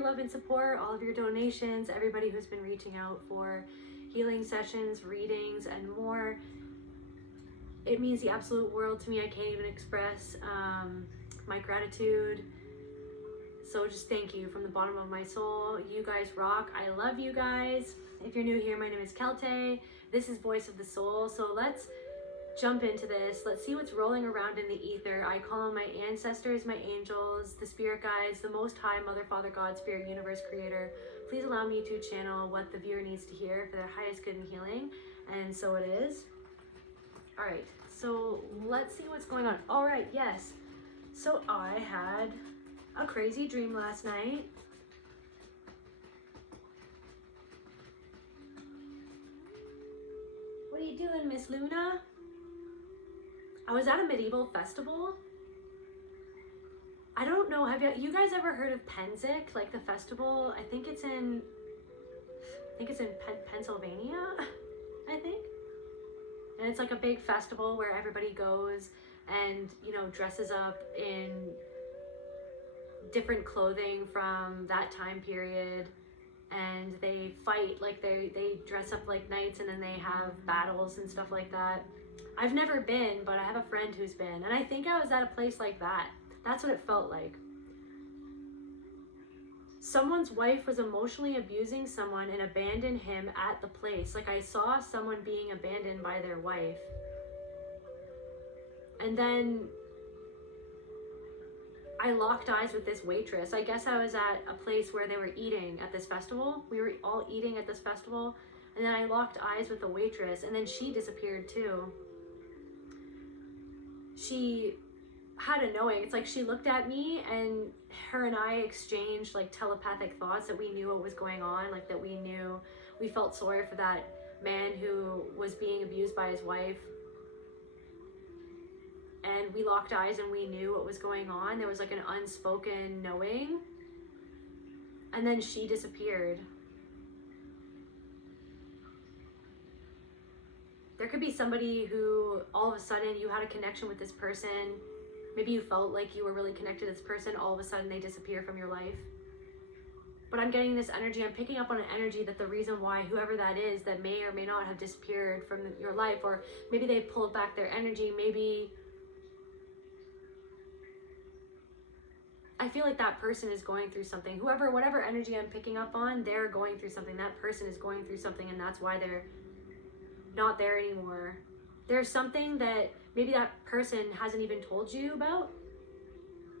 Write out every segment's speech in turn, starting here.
your love and support, all of your donations, everybody who's been reaching out for healing sessions, readings, and more. It means the absolute world to me. I can't even express my gratitude. So just thank you from the bottom of my soul. You guys rock. I love you guys. If you're new here, my name is Kelte. This is Voice of the Soul. So let's jump into this. Let's see what's rolling around in the ether. I call on my ancestors, my angels, the spirit guides, the Most High, Mother, Father, God, Spirit, Universe, Creator. Please allow me to channel what the viewer needs to hear for their highest good and healing. And so it is. All right, so let's see what's going on. All right, yes. So I had a crazy dream last night. What are you doing, Miss Luna? I was at a medieval festival. I don't know, have you guys ever heard of Penzik, like the festival? I think it's in Pennsylvania, I think. And it's like a big festival where everybody goes and, you know, dresses up in different clothing from that time period, and they fight, like they dress up like knights, and then they have battles and stuff like that. I've never been, but I have a friend who's been, and I think I was at a place like that. That's what it felt like. Someone's wife was emotionally abusing someone and abandoned him at the place. Like I saw someone being abandoned by their wife. And then I locked eyes with this waitress. I guess I was at a place where they were eating at this festival. We were all eating at this festival. And then I locked eyes with the waitress, and then she disappeared too. She had a knowing. It's like she looked at me, and her and I exchanged like telepathic thoughts that we knew what was going on, like that we felt sorry for that man who was being abused by his wife. And we locked eyes and we knew what was going on. There was like an unspoken knowing. And then she disappeared. There could be somebody who all of a sudden you had a connection with this person. Maybe you felt like you were really connected to this person. All of a sudden they disappear from your life. But I'm getting this energy. I'm picking up on an energy that the reason why whoever that is that may or may not have disappeared from your life, or maybe they pulled back their energy. Maybe I feel like that person is going through something. Whatever energy I'm picking up on, they're going through something. That person is going through something, and that's why they're not there anymore. There's something that maybe that person hasn't even told you about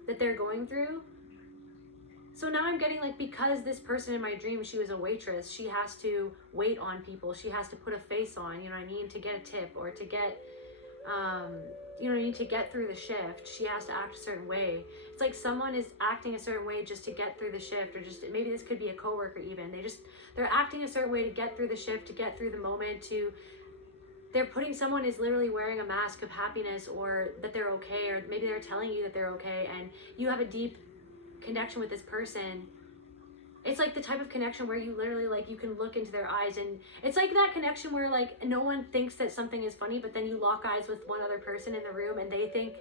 that they're going through. So now I'm getting like, because this person in my dream, she was a waitress, she has to wait on people. She has to put a face on, you know what I mean, to get a tip, or to get, you know what I mean, to get through the shift. She has to act a certain way. It's like someone is acting a certain way just to get through the shift, or just, maybe this could be a coworker even. They're acting a certain way to get through the shift, to get through the moment, someone is literally wearing a mask of happiness, or that they're okay, or maybe they're telling you that they're okay, and you have a deep connection with this person. It's like the type of connection where you literally, like, you can look into their eyes, and it's like that connection where like no one thinks that something is funny, but then you lock eyes with one other person in the room and they think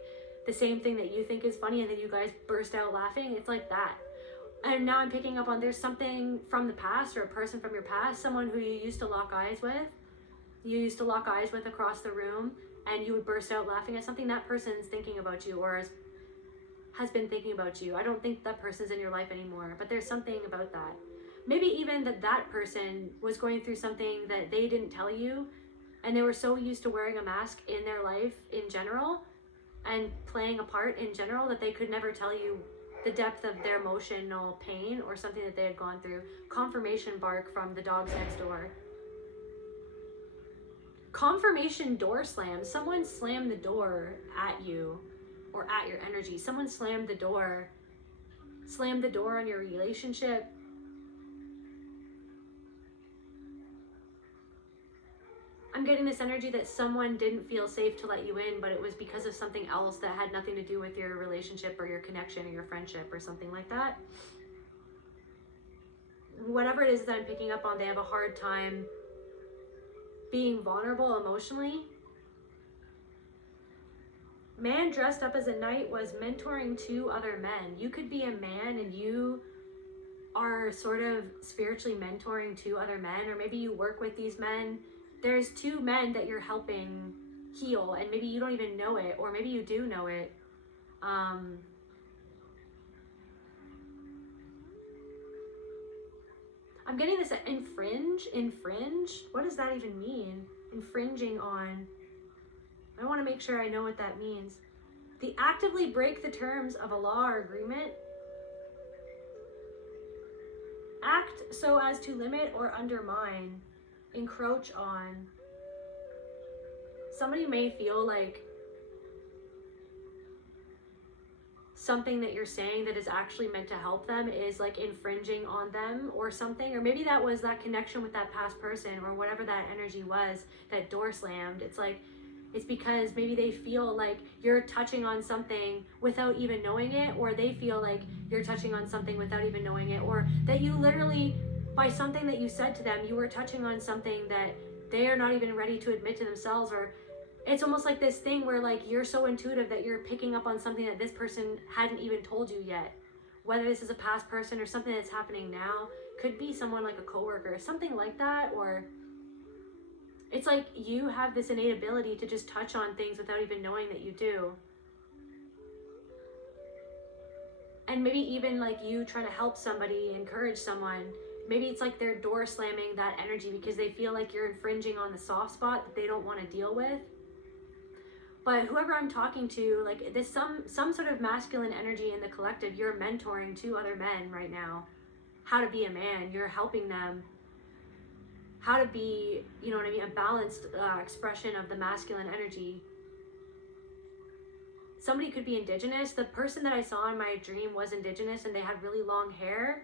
the same thing that you think is funny, and then you guys burst out laughing. It's like that. And now I'm picking up on, there's something from the past, or a person from your past, someone who you used to lock eyes with. You used to lock eyes with across the room, and you would burst out laughing at something. That person's thinking about you, or has been thinking about you. I don't think that person's in your life anymore, but there's something about that. Maybe even that person was going through something that they didn't tell you, and they were so used to wearing a mask in their life in general and playing a part in general that they could never tell you the depth of their emotional pain or something that they had gone through. Confirmation bark from the dogs next door. Confirmation door slam. Someone slammed the door at you, or at your energy. Someone slammed the door on your relationship. I'm getting this energy that someone didn't feel safe to let you in, but it was because of something else that had nothing to do with your relationship or your connection or your friendship or something like that. Whatever it is that I'm picking up on, they have a hard time being vulnerable emotionally. Man dressed up as a knight was mentoring two other men. You could be a man and you are sort of spiritually mentoring 2 other men, or maybe you work with these men. There's 2 men that you're helping heal, and maybe you don't even know it, or maybe you do know it. I'm getting this infringe. What does that even mean? Infringing on. I want to make sure I know what that means. The actively break the terms of a law or agreement. Act so as to limit or undermine, encroach on. Somebody may feel like something that you're saying that is actually meant to help them is like infringing on them or something. Or maybe that was that connection with that past person, or whatever that energy was that door slammed. It's like, it's because maybe they feel like you're touching on something without even knowing it, or they feel like you're touching on something without even knowing it, or that you literally, by something that you said to them, you were touching on something that they are not even ready to admit to themselves. Or it's almost like this thing where like you're so intuitive that you're picking up on something that this person hadn't even told you yet. Whether this is a past person or something that's happening now, could be someone like a coworker, something like that. Or it's like you have this innate ability to just touch on things without even knowing that you do. And maybe even like you trying to help somebody, encourage someone, maybe it's like they're door slamming that energy because they feel like you're infringing on the soft spot that they don't want to deal with. But whoever I'm talking to, like there's some sort of masculine energy in the collective. You're mentoring 2 other men right now how to be a man. You're helping them how to be, you know what I mean, a balanced expression of the masculine energy. Somebody could be indigenous. The person that I saw in my dream was indigenous, and they had really long hair.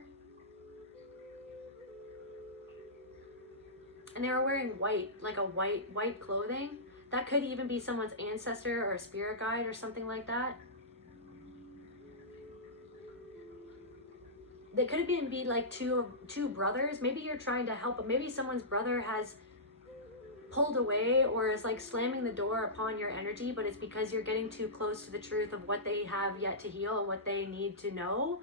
And they were wearing white, like a white clothing. That could even be someone's ancestor or a spirit guide or something like that. They could even be like two brothers. Maybe you're trying to help, but maybe someone's brother has pulled away or is like slamming the door upon your energy, but it's because you're getting too close to the truth of what they have yet to heal and what they need to know.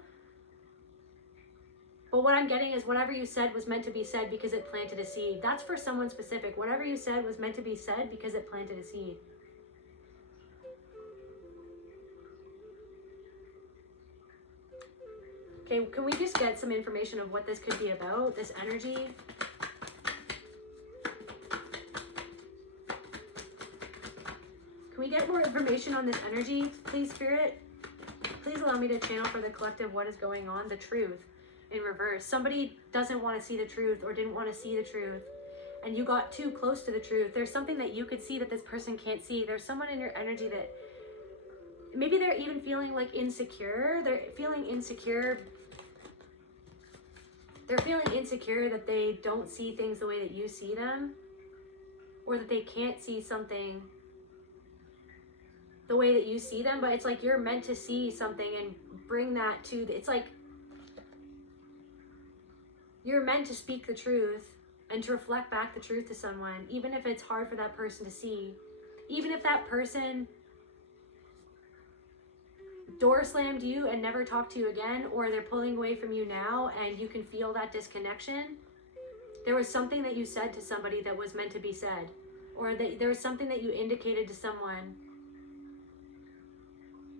But what I'm getting is whatever you said was meant to be said because it planted a seed. That's for someone specific. Whatever you said was meant to be said because it planted a seed. Okay, can we just get some information of what this could be about, this energy? Can we get more information on this energy, please, Spirit? Please allow me to channel for the collective what is going on, the truth in reverse. Somebody doesn't want to see the truth or didn't want to see the truth, and you got too close to the truth. There's something that you could see that this person can't see. There's someone in your energy that maybe they're even feeling like insecure. They're feeling insecure. They're feeling insecure that they don't see things the way that you see them, or that they can't see something the way that you see them. But it's like you're meant to see something and bring that to it's like you're meant to speak the truth and to reflect back the truth to someone, even if it's hard for that person to see. Even if that person door slammed you and never talked to you again, or they're pulling away from you now and you can feel that disconnection. There was something that you said to somebody that was meant to be said, or that there was something that you indicated to someone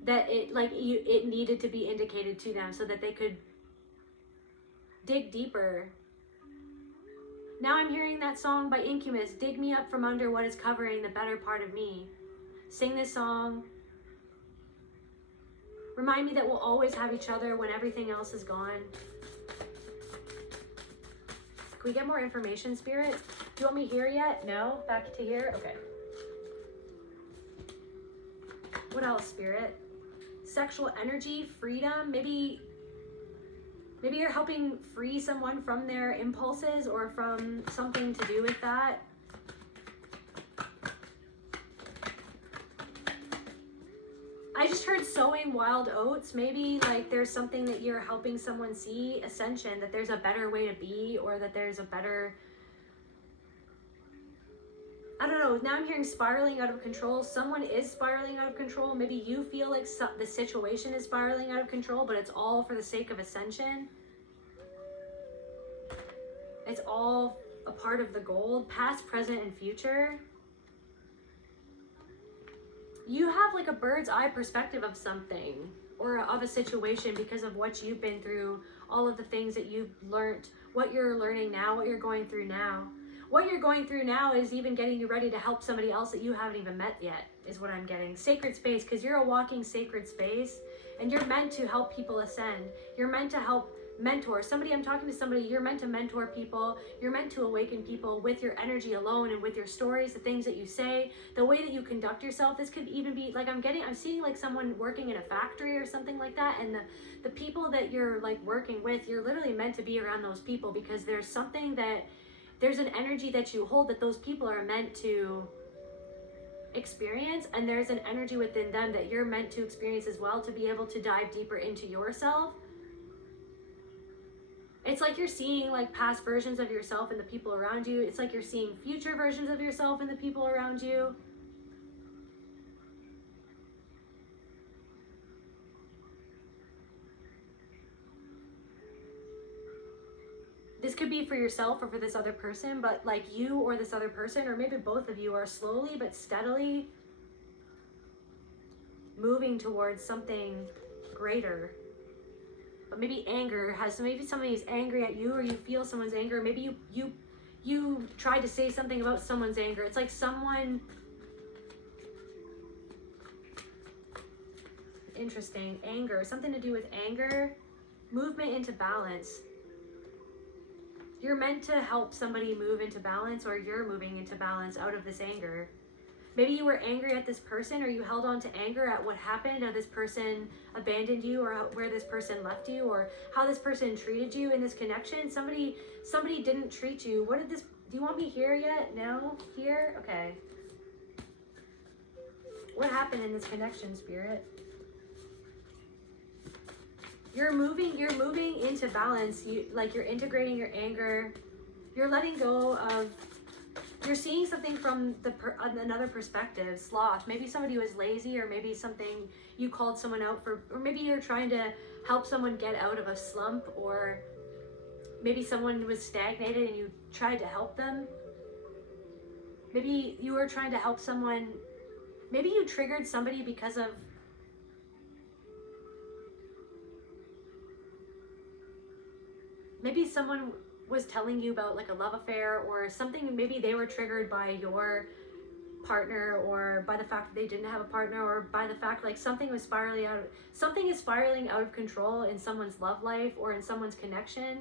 that it needed to be indicated to them so that they could dig deeper. Now I'm hearing that song by Incubus, Dig Me Up From Under What Is Covering the Better Part of Me. Sing this song. Remind me that we'll always have each other when everything else is gone. Can we get more information, Spirit? Do you want me here yet? No? Back to here? Okay. What else, Spirit? Sexual energy, freedom. Maybe you're helping free someone from their impulses or from something to do with that. I just heard sowing wild oats. Maybe like there's something that you're helping someone see, ascension, that there's a better way to be, or that there's a better, I don't know. Now I'm hearing spiraling out of control. Someone is spiraling out of control. Maybe you feel like the situation is spiraling out of control, but it's all for the sake of ascension. It's all a part of the gold, past, present, and future. You have like a bird's eye perspective of something or of a situation because of what you've been through, all of the things that you've learned, what you're learning now, what you're going through now. What you're going through now is even getting you ready to help somebody else that you haven't even met yet, is what I'm getting. Sacred space, because you're a walking sacred space, and you're meant to help people ascend. You're meant to help mentor somebody. I'm talking to somebody. You're meant to mentor people. You're meant to awaken people with your energy alone and with your stories, the things that you say, the way that you conduct yourself. This could even be like I'm seeing like someone working in a factory or something like that, and the people that you're like working with, you're literally meant to be around those people, because there's something that there's an energy that you hold that those people are meant to experience, and there's an energy within them that you're meant to experience as well, to be able to dive deeper into yourself. It's like you're seeing like past versions of yourself and the people around you. It's like you're seeing future versions of yourself and the people around you. This could be for yourself or for this other person, but like you or this other person, or maybe both of you, are slowly but steadily moving towards something greater. But maybe anger maybe somebody's angry at you, or you feel someone's anger. Maybe you tried to say something about someone's anger. It's like someone, interesting, anger, something to do with anger, movement into balance. You're meant to help somebody move into balance, or you're moving into balance out of this anger. Maybe you were angry at this person, or you held on to anger at what happened, or this person abandoned you, or where this person left you, or how this person treated you in this connection. Somebody didn't treat you. Do you want me here yet? No? Here? Okay. What happened in this connection, Spirit? You're moving into balance. You're integrating your anger. You're letting go of, you're seeing something from another perspective. Sloth. Maybe somebody was lazy, or maybe something you called someone out for, or maybe you're trying to help someone get out of a slump, or maybe someone was stagnated and you tried to help them. Maybe you were trying to help someone. Maybe you triggered somebody because of, maybe someone was telling you about like a love affair or something. Maybe they were triggered by your partner, or by the fact that they didn't have a partner, or by the fact like something is spiraling out of control in someone's love life or in someone's connection.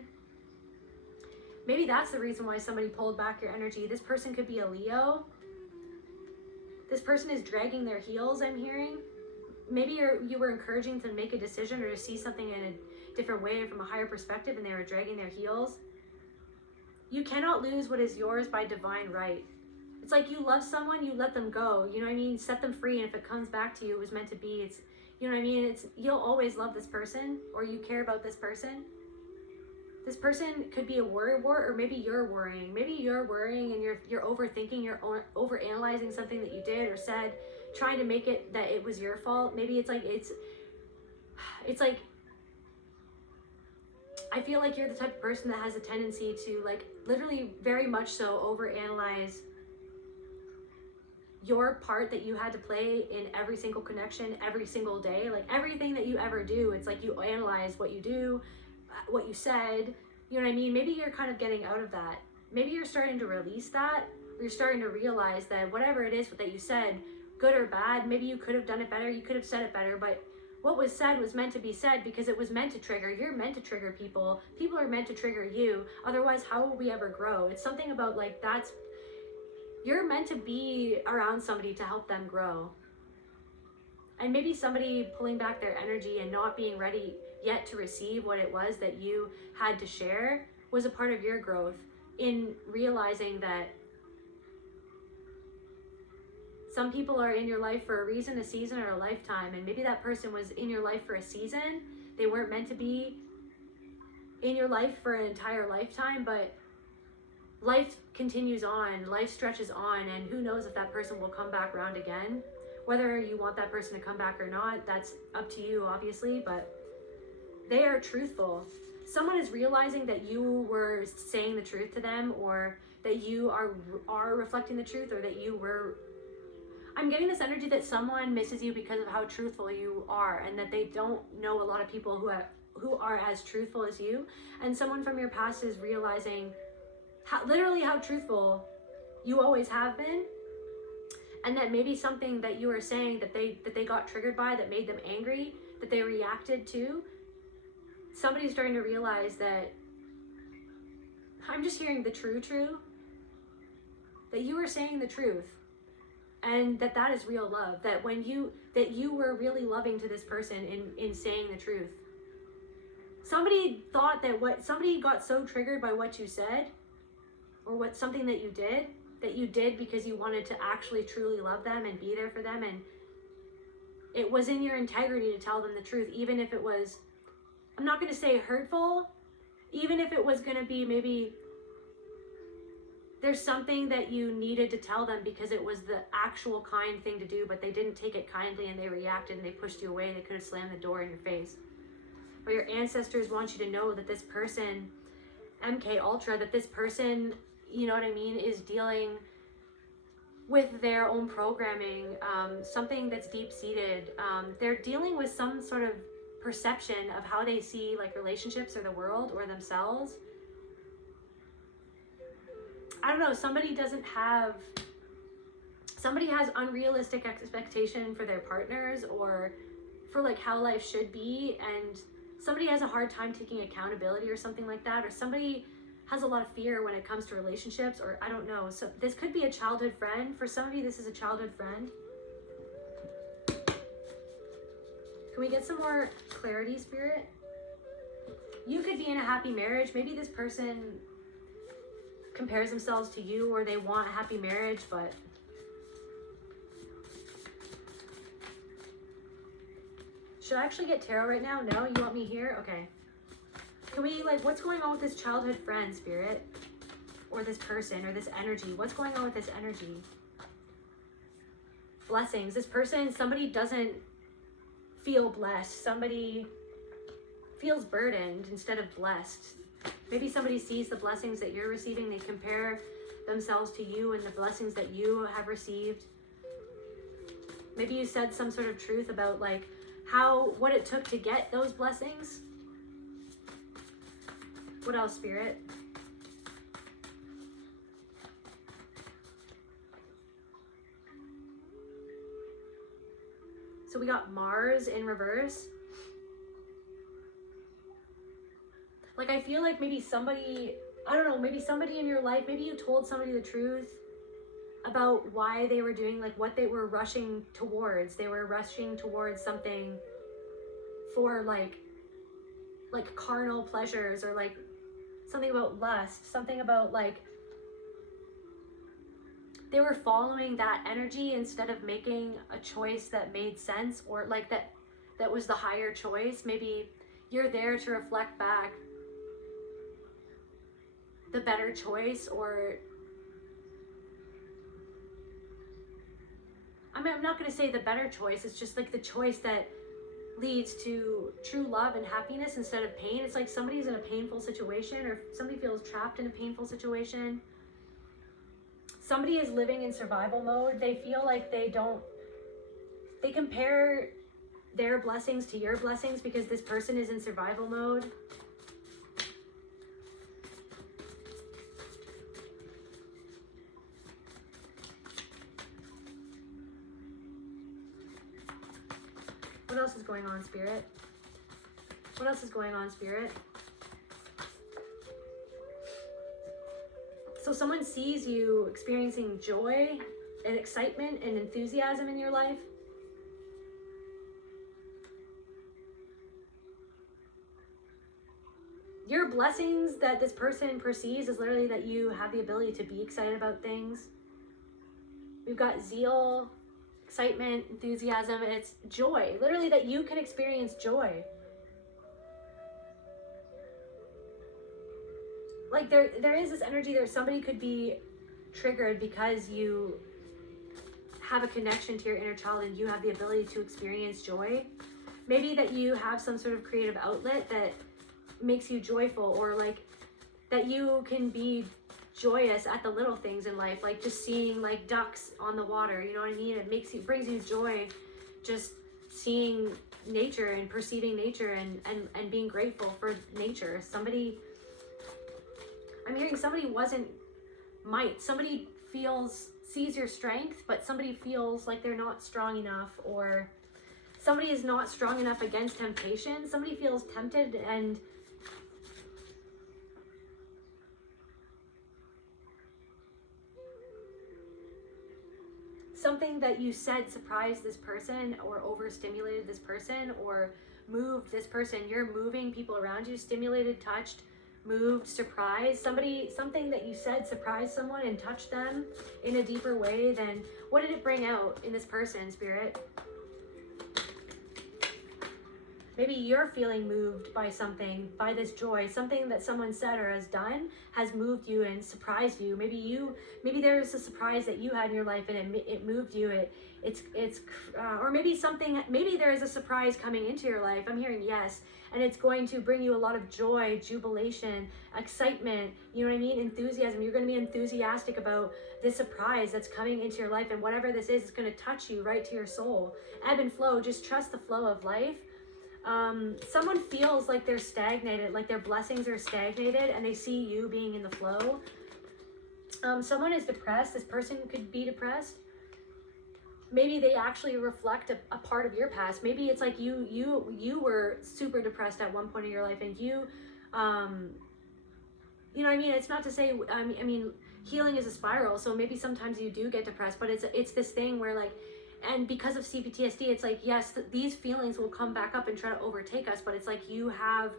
Maybe that's the reason why somebody pulled back your energy. This person could be a Leo. This person is dragging their heels, I'm hearing. Maybe you were encouraging them to make a decision or to see something in a different way from a higher perspective, and they were dragging their heels. You cannot lose what is yours by divine right. It's like you love someone, you let them go. You know what I mean? Set them free, and if it comes back to you, it was meant to be. It's, you know what I mean? You'll always love this person, or you care about this person. This person could be a worry wart, or maybe you're worrying. Maybe you're worrying and you're overthinking, you're overanalyzing something that you did or said, trying to make it that it was your fault. Maybe it's like I feel like you're the type of person that has a tendency to like literally very much so overanalyze your part that you had to play in every single connection, every single day. Like everything that you ever do, it's like you analyze what you do, what you said, you know what I mean? Maybe you're kind of getting out of that. Maybe you're starting to release that, or you're starting to realize that whatever it is that you said, good or bad, maybe you could have done it better, you could have said it better, but what was said was meant to be said, because it was meant to trigger. You're meant to trigger people. People are meant to trigger you. Otherwise, how will we ever grow? It's something about like you're meant to be around somebody to help them grow. And maybe somebody pulling back their energy and not being ready yet to receive what it was that you had to share was a part of your growth, in realizing that some people are in your life for a reason, a season, or a lifetime. And maybe that person was in your life for a season. They weren't meant to be in your life for an entire lifetime, but life continues on, life stretches on, and who knows if that person will come back around again. Whether you want that person to come back or not, that's up to you, obviously, but they are truthful. someone is realizing that you were saying the truth to them, or that you are reflecting the truth, or that you were, I'm getting this energy that someone misses you because of how truthful you are, and that they don't know a lot of people who are as truthful as you. And someone from your past is realizing literally how truthful you always have been, and that maybe something that you were saying that they got triggered by, that made them angry, that they reacted to. Somebody's starting to realize that, I'm just hearing the true, that you were saying the truth, and that is real love. That that you were really loving to this person in saying the truth. Somebody thought that somebody got so triggered by what you said, or something that you did because you wanted to actually truly love them and be there for them, and it was in your integrity to tell them the truth, even if it was, I'm not going to say hurtful, even if it was going to be, maybe there's something that you needed to tell them because it was the actual kind thing to do, but they didn't take it kindly and they reacted and they pushed you away. They could have slammed the door in your face. But your ancestors want you to know that this person, MK Ultra, that this person, you know what I mean, is dealing with their own programming, something that's deep-seated. They're dealing with some sort of perception of how they see like relationships or the world or themselves. I don't know, somebody has unrealistic expectation for their partners, or for like how life should be, and somebody has a hard time taking accountability or something like that, or somebody has a lot of fear when it comes to relationships, or I don't know. So this could be a childhood friend. For somebody, this is a childhood friend. Can we get some more clarity, Spirit? You could be in a happy marriage. Maybe this person compares themselves to you, or they want a happy marriage, but should I actually get tarot right now? No? You want me here? Okay. Can we, like, what's going on with this childhood friend, Spirit? Or this person, or this energy? What's going on with this energy? Blessings. This person, somebody doesn't feel blessed. Somebody feels burdened instead of blessed. Maybe somebody sees the blessings that you're receiving. They compare themselves to you and the blessings that you have received. Maybe you said some sort of truth about like what it took to get those blessings. What else, Spirit? So we got Mars in reverse. Like, I feel like maybe somebody, I don't know, maybe somebody in your life, maybe you told somebody the truth about why they were doing, like, what they were rushing towards. They were rushing towards something for, like carnal pleasures, or, like, something about lust, something about, like, they were following that energy instead of making a choice that made sense, or, like, that was the higher choice. Maybe you're there to reflect back the better choice, or I'm not going to say the better choice. It's just like the choice that leads to true love and happiness instead of pain. It's like somebody's in a painful situation, or somebody feels trapped in a painful situation. Somebody is living in survival mode. They feel like they compare their blessings to your blessings because this person is in survival mode. What else is going on, Spirit? What else is going on, Spirit? So someone sees you experiencing joy and excitement and enthusiasm in your life. Your blessings that this person perceives is literally that you have the ability to be excited about things. We've got zeal, excitement, enthusiasm, and it's joy. Literally that you can experience joy. Like there is this energy there. Somebody could be triggered because you have a connection to your inner child and you have the ability to experience joy. Maybe that you have some sort of creative outlet that makes you joyful, or like that you can be joyous at the little things in life, like just seeing like ducks on the water, you know what I mean? It brings you joy just seeing nature and perceiving nature and being grateful for nature. I'm hearing somebody somebody sees your strength, but somebody feels like they're not strong enough, or somebody is not strong enough against temptation. Somebody feels tempted, and something that you said surprised this person, or overstimulated this person, or moved this person. You're moving people around you, stimulated, touched, moved, surprised. Something that you said surprised someone and touched them in a deeper way than, what did it bring out in this person, Spirit? Maybe you're feeling moved by something, by this joy, something that someone said or has done has moved you and surprised you. Maybe there's a surprise that you had in your life and it moved you. Or maybe there is a surprise coming into your life. I'm hearing yes, and it's going to bring you a lot of joy, jubilation, excitement. You know what I mean? Enthusiasm. You're going to be enthusiastic about this surprise that's coming into your life, and whatever this is, it's going to touch you right to your soul. Ebb and flow. Just trust the flow of life. Someone feels like they're stagnated, like their blessings are stagnated, and they see you being in the flow. Someone is depressed. This person could be depressed. Maybe they actually reflect a part of your past. Maybe it's like you were super depressed at one point in your life, and you know what I mean? It's not to say, I mean, healing is a spiral, so maybe sometimes you do get depressed, but it's this thing where like, and because of CPTSD, it's like, yes, these feelings will come back up and try to overtake us, but it's like you have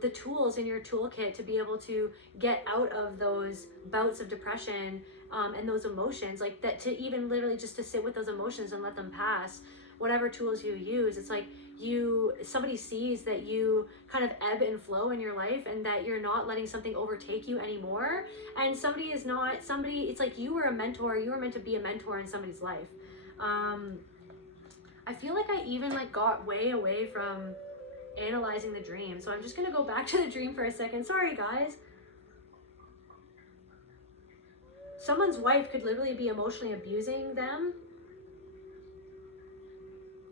the tools in your toolkit to be able to get out of those bouts of depression and those emotions, like that, to even literally just to sit with those emotions and let them pass. Whatever tools you use, it's like somebody sees that you kind of ebb and flow in your life, and that you're not letting something overtake you anymore. And it's like you were a mentor, you were meant to be a mentor in somebody's life. I feel like I even like got way away from analyzing the dream, so I'm just gonna go back to the dream for a second. Sorry guys. Someone's wife could literally be emotionally abusing them.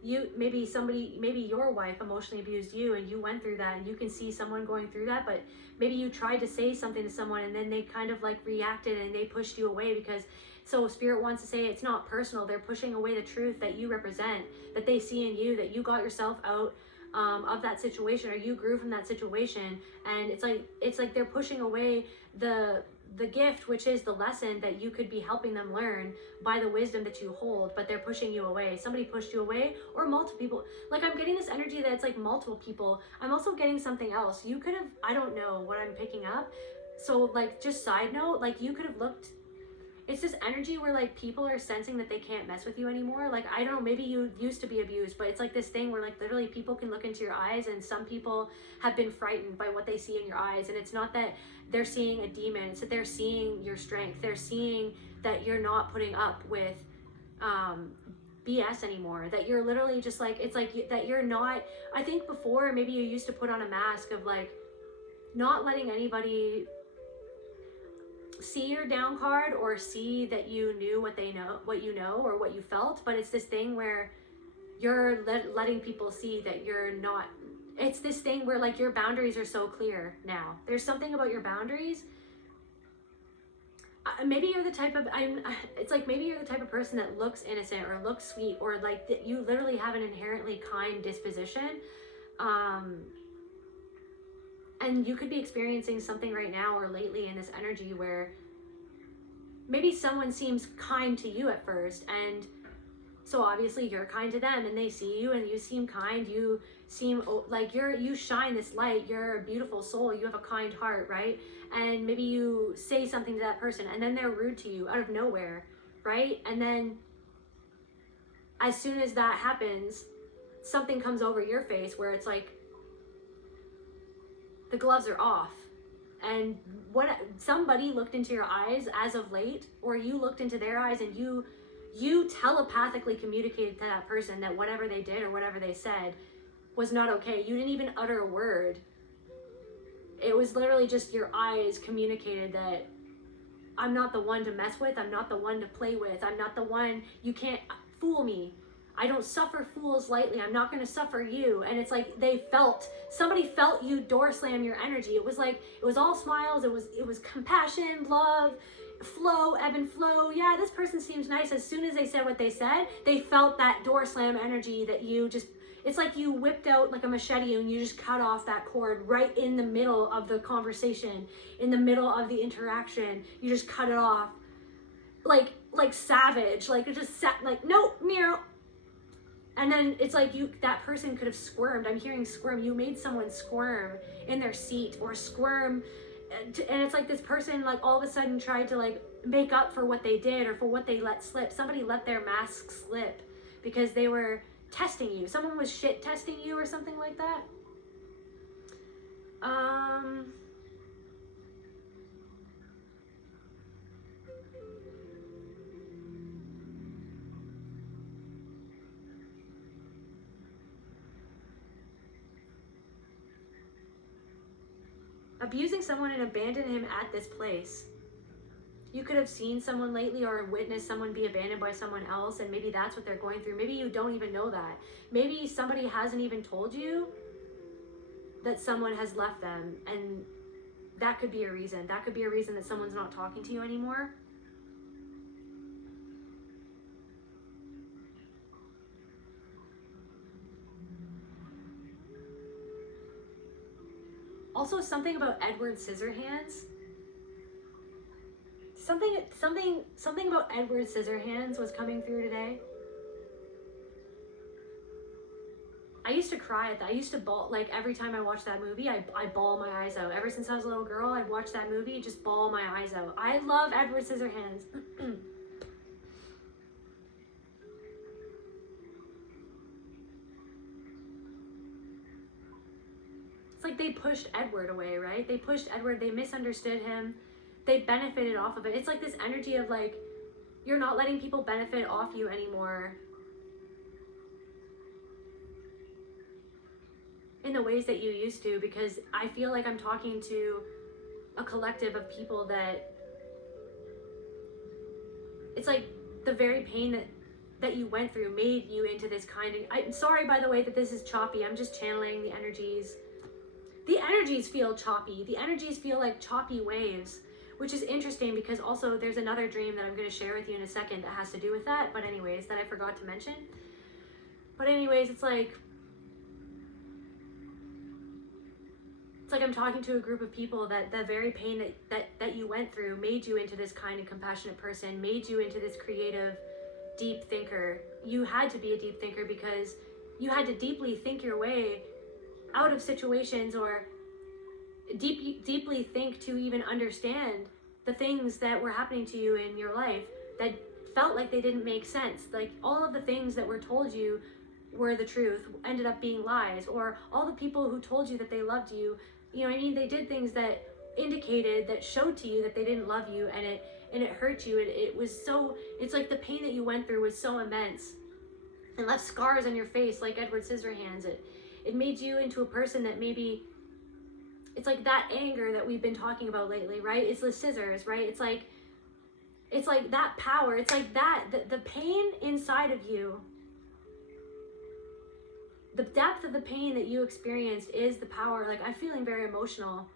Maybe your wife emotionally abused you, and you went through that, and you can see someone going through that, but maybe you tried to say something to someone and then they kind of like reacted and they pushed you away, because so Spirit wants to say it's not personal. They're pushing away the truth that you represent, that they see in you, that you got yourself out of that situation, or you grew from that situation. And it's like they're pushing away the gift, which is the lesson that you could be helping them learn by the wisdom that you hold, but they're pushing you away. Somebody pushed you away, or multiple people. Like, I'm getting this energy that it's like multiple people. I'm also getting something else. You could have, I don't know what I'm picking up. So like, just side note, like you could have looked, it's this energy where like people are sensing that they can't mess with you anymore. Like, I don't know, maybe you used to be abused, but it's like this thing where like literally people can look into your eyes, and some people have been frightened by what they see in your eyes. And it's not that they're seeing a demon, it's that they're seeing your strength. They're seeing that you're not putting up with BS anymore, that you're literally just like, it's like that you're not, I think before maybe you used to put on a mask of like not letting anybody see your down card, or see that you knew what you know or what you felt. But it's this thing where you're letting people see that you're not. It's this thing where like your boundaries are so clear now. There's something about your boundaries. Maybe you're the type of maybe you're the type of person that looks innocent or looks sweet, or like that you literally have an inherently kind disposition. And you could be experiencing something right now or lately in this energy where maybe someone seems kind to you at first, and so obviously you're kind to them, and they see you and you seem kind, you seem like you shine this light, you're a beautiful soul, you have a kind heart, right? And maybe you say something to that person, and then they're rude to you out of nowhere, right? And then as soon as that happens, something comes over your face where it's like the gloves are off, and somebody looked into your eyes as of late, or you looked into their eyes, and you telepathically communicated to that person that whatever they did or whatever they said was not okay. You didn't even utter a word, It was literally just your eyes communicated that I'm not the one to mess with. I'm not the one to play with. I'm not the one. You can't fool me. I don't suffer fools lightly. I'm not going to suffer you. And it's like somebody felt you door slam your energy. It was like, it was all smiles. It was compassion, love, flow, ebb and flow. Yeah, this person seems nice. As soon as they said what they said, they felt that door slam energy that you just, it's like you whipped out like a machete and you just cut off that cord right in the middle of the conversation, in the middle of the interaction. You just cut it off. Like savage, like it just sat like, no, meow. And then it's like that person could have squirmed. I'm hearing squirm. You made someone squirm in their seat or squirm. And it's like this person like all of a sudden tried to like make up for what they did or for what they let slip. Somebody let their mask slip because they were testing you. Someone was shit testing you or something like that. Abusing someone and abandon him at this place. You could have seen someone lately or witnessed someone be abandoned by someone else, and maybe that's what they're going through. Maybe you don't even know that. Maybe somebody hasn't even told you that someone has left them, and that could be a reason. That could be a reason that someone's not talking to you anymore. Also, something about Edward Scissorhands. Something about Edward Scissorhands was coming through today. I used to cry at that. I used to bawl, like every time I watched that movie, I bawl my eyes out. Ever since I was a little girl, I'd watch that movie, just bawl my eyes out. I love Edward Scissorhands. It's like they pushed Edward away, right? They pushed Edward, they misunderstood him, they benefited off of it. It's like this energy of like, you're not letting people benefit off you anymore in the ways that you used to, because I feel like I'm talking to a collective of people that it's like the very pain that you went through made you into this kind of, I'm sorry by the way that this is choppy, I'm just channeling the energies. The energies feel choppy. The energies feel like choppy waves, which is interesting because also there's another dream that I'm going to share with you in a second that has to do with that. But anyways, that I forgot to mention. But anyways, it's like I'm talking to a group of people that the very pain that you went through made you into this kind and compassionate person, made you into this creative, deep thinker. You had to be a deep thinker because you had to deeply think your way out of situations, or deeply think to even understand the things that were happening to you in your life that felt like they didn't make sense. Like all of the things that were told you were the truth ended up being lies, or all the people who told you that they loved you, you know what I mean, they did things that indicated, that showed to you that they didn't love you, and it hurt you. It was so, it's like the pain that you went through was so immense and left scars on your face like Edward Scissorhands. It made you into a person that maybe, it's like that anger that we've been talking about lately, right? It's the scissors, right? It's like that power. It's like that, the pain inside of you, the depth of the pain that you experienced is the power. Like, I'm feeling very emotional.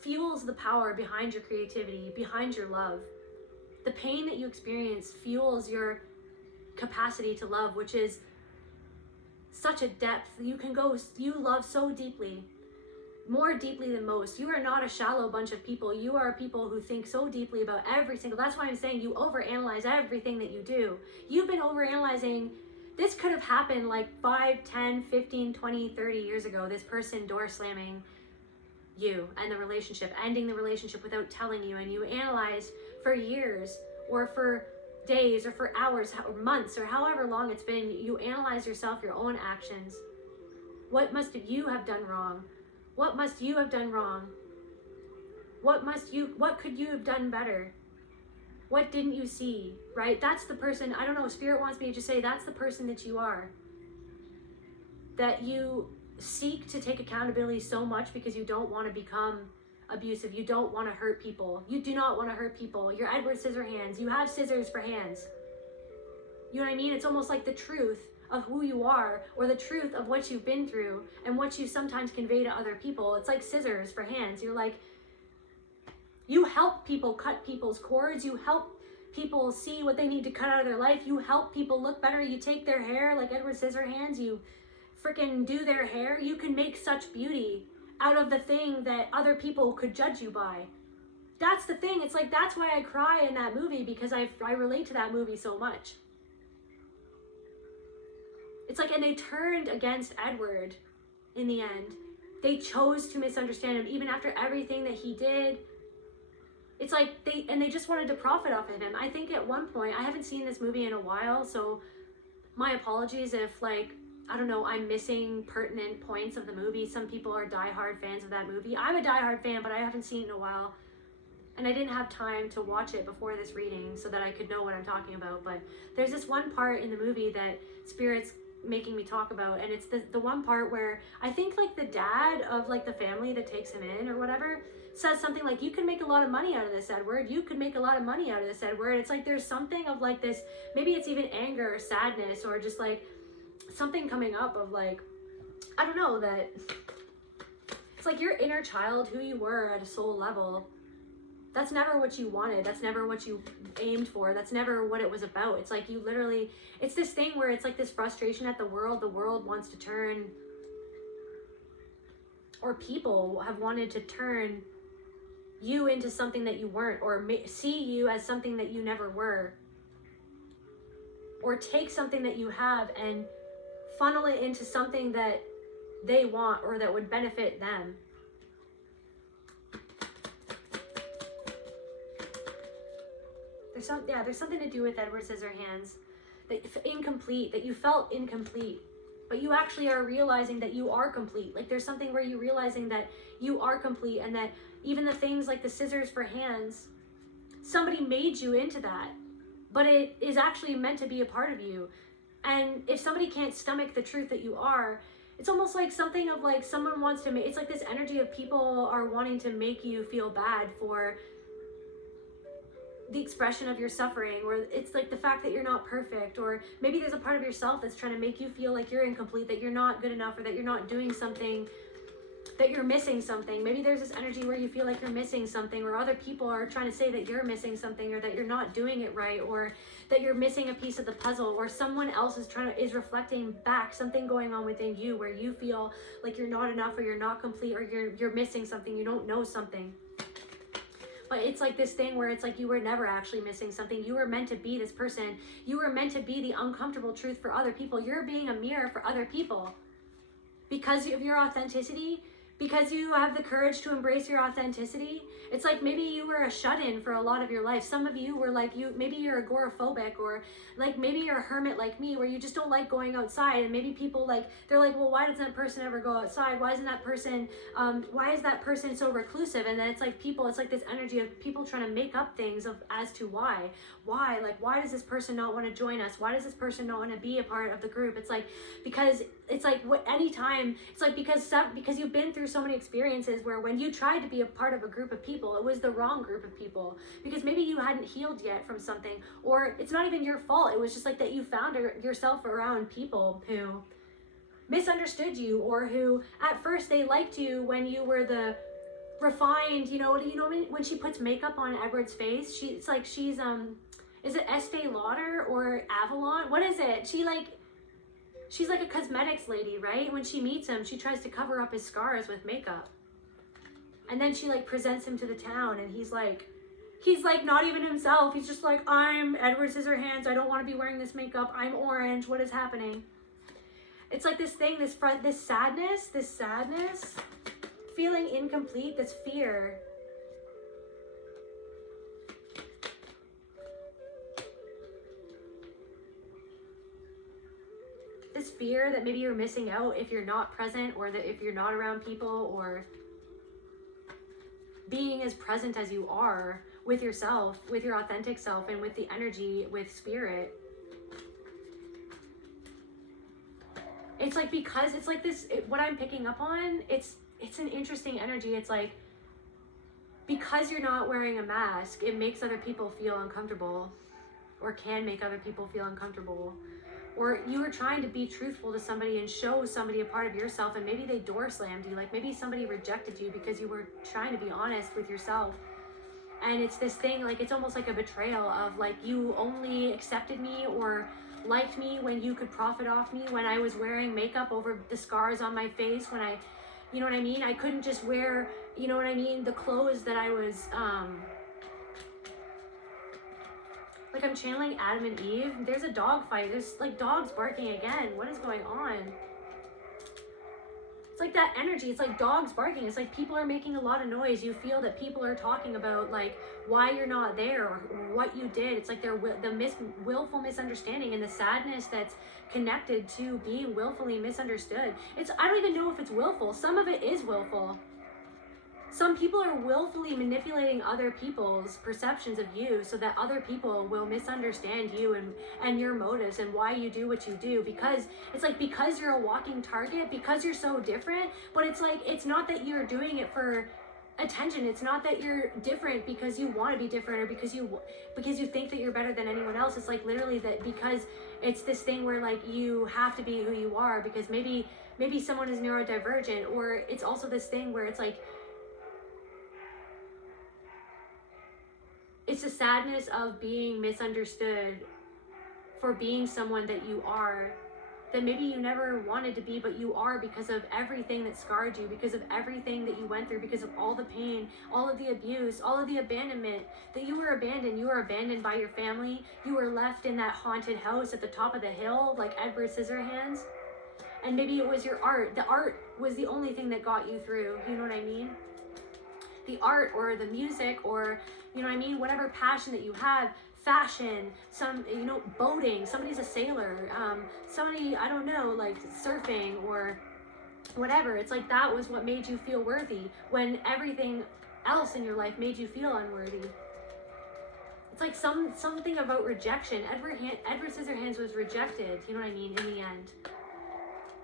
Fuels the power behind your creativity, behind your love. The pain that you experience fuels your capacity to love, which is such a depth. You love so deeply, more deeply than most. You are not a shallow bunch of people. You are people who think so deeply about every single, that's why I'm saying you overanalyze everything that you do. You've been overanalyzing. This could have happened like 5, 10, 15, 20, 30 years ago. This person door slamming you and the relationship, ending the relationship without telling you, and you analyzed for years or for days or for hours or months or however long it's been. You analyze yourself, your own actions. What must you have done wrong? What must you have done wrong? What could you have done better? What didn't you see, right? That's the person, I don't know, Spirit wants me to just say that's the person that you are. That you seek to take accountability so much because you don't want to become abusive. You don't want to hurt people. You do not want to hurt people. You're Edward Scissorhands. You have scissors for hands. You know what I mean? It's almost like the truth of who you are, or the truth of what you've been through and what you sometimes convey to other people. It's like scissors for hands. You're like, you help people cut people's cords. You help people see what they need to cut out of their life. You help people look better. You take their hair like Edward Scissorhands. You freaking do their hair. You can make such beauty out of the thing that other people could judge you by. That's the thing. It's like, that's why I cry in that movie, because I relate to that movie so much. It's like, and they turned against Edward in the end. They chose to misunderstand him even after everything that he did. It's like they just wanted to profit off of him. I think at one point, I haven't seen this movie in a while, so my apologies if, like, I don't know, I'm missing pertinent points of the movie. Some people are diehard fans of that movie. I'm a diehard fan, but I haven't seen it in a while. And I didn't have time to watch it before this reading so that I could know what I'm talking about. But there's this one part in the movie that Spirit's making me talk about, and it's the one part where I think, like, the dad of, like, the family that takes him in or whatever says something like, you can make a lot of money out of this, Edward. You could make a lot of money out of this, Edward. It's like there's something of, like, this, maybe it's even anger or sadness or just, like, something coming up of, like, I don't know, that it's like your inner child, who you were at a soul level, that's never what you wanted. That's never what you aimed for. That's never what it was about. It's like you literally, it's this thing where it's like this frustration at the world. The world wants to turn, or people have wanted to turn you into something that you weren't, or see you as something that you never were, or take something that you have and funnel it into something that they want or that would benefit them. There's something to do with Edward Scissorhands, that incomplete, that you felt incomplete, but you actually are realizing that you are complete. Like, there's something where you're realizing that you are complete, and that even the things like the scissors for hands, somebody made you into that, but it is actually meant to be a part of you. And if somebody can't stomach the truth that you are, it's almost like something of, like, someone wants to make, it's like this energy of people are wanting to make you feel bad for the expression of your suffering, or it's like the fact that you're not perfect, or maybe there's a part of yourself that's trying to make you feel like you're incomplete, that you're not good enough, or that you're not doing something, that you're missing something. Maybe there's this energy where you feel like you're missing something, or other people are trying to say that you're missing something, or that you're not doing it right, or that you're missing a piece of the puzzle, or someone else is reflecting back something going on within you where you feel like you're not enough, or you're not complete, or you're missing something, you don't know something. But it's like this thing where it's like you were never actually missing something. You were meant to be this person. You were meant to be the uncomfortable truth for other people. You're being a mirror for other people because of your authenticity, because you have the courage to embrace your authenticity. It's like maybe you were a shut-in for a lot of your life. Some of you were like, maybe you're agoraphobic, or like maybe you're a hermit like me, where you just don't like going outside. And maybe people, like, they're like, well, why doesn't that person ever go outside? Why isn't that person, why is that person so reclusive? And then it's like it's like this energy of people trying to make up things as to why, like, why does this person not want to join us? Why does this person not want to be a part of the group? It's like, because it's like anytime, it's like because you've been through so many experiences where when you tried to be a part of a group of people, it was the wrong group of people, because maybe you hadn't healed yet from something, or it's not even your fault. It was just like that you found yourself around people who misunderstood you, or who at first they liked you when you were the refined, you know when she puts makeup on Edward's face, she's is it Estee Lauder or Avalon? What is it? She's like a cosmetics lady, right? When she meets him, she tries to cover up his scars with makeup. And then she, like, presents him to the town, and he's like not even himself. He's just like, I'm Edward Scissorhands. I don't want to be wearing this makeup. I'm orange. What is happening? It's like this thing, this sadness, feeling incomplete, this fear. This fear that maybe you're missing out if you're not present, or that if you're not around people, or being as present as you are with yourself, with your authentic self, and with the energy, with spirit. it's like, because it's like this, what I'm picking up on, it's an interesting energy. It's like, because you're not wearing a mask, it makes other people feel uncomfortable, or can make other people feel uncomfortable. Or you were trying to be truthful to somebody and show somebody a part of yourself, and maybe they door slammed you. Like maybe somebody rejected you because you were trying to be honest with yourself. And it's this thing, like it's almost like a betrayal of like, you only accepted me or liked me when you could profit off me, when I was wearing makeup over the scars on my face, when I, you know what I mean? I couldn't just wear, you know what I mean, the clothes that I was, like I'm channeling Adam and Eve. There's a dog fight. There's like dogs barking again. What is going on? It's like that energy. It's like dogs barking. It's like people are making a lot of noise. You feel that people are talking about like why you're not there or what you did. It's like the willful misunderstanding and the sadness that's connected to being willfully misunderstood. I don't even know if it's willful. Some of it is willful. Some people are willfully manipulating other people's perceptions of you so that other people will misunderstand you and your motives and why you do what you do, because it's like, because you're a walking target, because you're so different. But it's like, it's not that you're doing it for attention. It's not that you're different because you want to be different or because you think that you're better than anyone else. It's like literally that, because it's this thing where like you have to be who you are because maybe someone is neurodivergent, or it's also this thing where it's like, it's the sadness of being misunderstood for being someone that you are, that maybe you never wanted to be, but you are, because of everything that scarred you, because of everything that you went through, because of all the pain, all of the abuse, all of the abandonment, that you were abandoned. You were abandoned by your family. You were left in that haunted house at the top of the hill, like Edward Scissorhands. And maybe it was your art. The art was the only thing that got you through. You know what I mean? The art or the music, or you know what I mean, whatever passion that you have, fashion, some, you know, boating, somebody's a sailor, somebody, I don't know, like surfing or whatever. It's like that was what made you feel worthy when everything else in your life made you feel unworthy. It's like something about rejection. Edward Scissorhands was rejected, you know what I mean, in the end.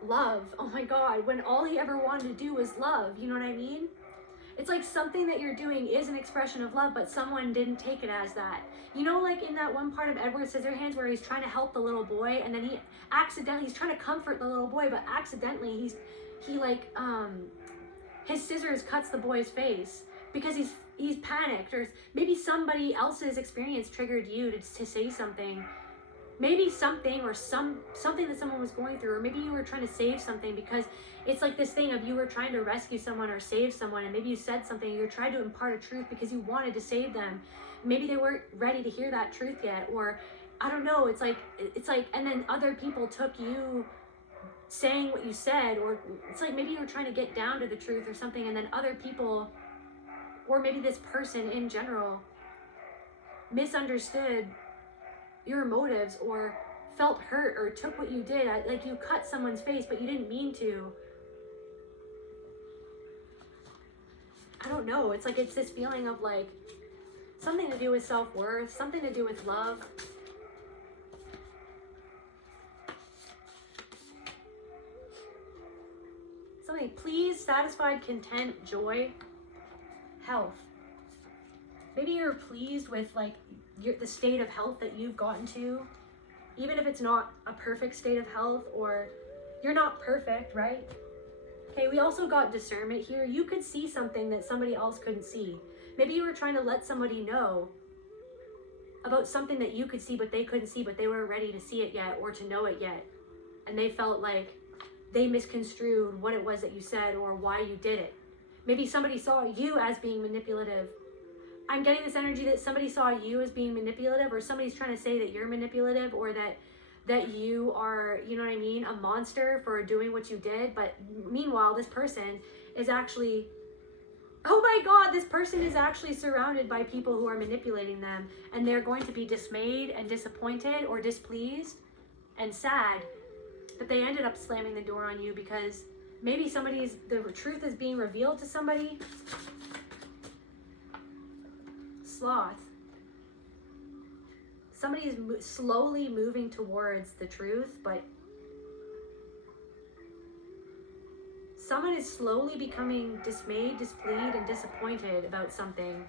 Love, oh my God, when all he ever wanted to do was love, you know what I mean? It's like something that you're doing is an expression of love, but someone didn't take it as that. You know, like in that one part of Edward Scissorhands where he's trying to help the little boy, and then he's trying to comfort the little boy, but accidentally his scissors cuts the boy's face because he's panicked, or maybe somebody else's experience triggered you to say something. Maybe something or something that someone was going through, or maybe you were trying to save something, because it's like this thing of you were trying to rescue someone or save someone, and maybe you said something, you tried to impart a truth because you wanted to save them. Maybe they weren't ready to hear that truth yet, or I don't know. It's like, and then other people took you saying what you said, or it's like maybe you were trying to get down to the truth or something, and then other people, or maybe this person in general, misunderstood your motives or felt hurt or took what you did. Like you cut someone's face, but you didn't mean to. I don't know. It's like, it's this feeling of like something to do with self-worth, something to do with love. Something pleased, satisfied, content, joy, health. Maybe you're pleased with like the state of health that you've gotten to, even if it's not a perfect state of health, or you're not perfect, right? Okay, we also got discernment here. You could see something that somebody else couldn't see. Maybe you were trying to let somebody know about something that you could see, but they couldn't see, but they weren't ready to see it yet or to know it yet. And they felt like they misconstrued what it was that you said or why you did it. Maybe somebody saw you as being manipulative. I'm getting this energy that somebody saw you as being manipulative, or somebody's trying to say that you're manipulative, or that you are, you know what I mean, a monster for doing what you did. But meanwhile, this person is actually, oh my God, this person is actually surrounded by people who are manipulating them, and they're going to be dismayed and disappointed or displeased and sad that they ended up slamming the door on you, because maybe the truth is being revealed to somebody. Sloth. Somebody is slowly moving towards the truth, but Someone is slowly becoming dismayed, displeased, and disappointed about something.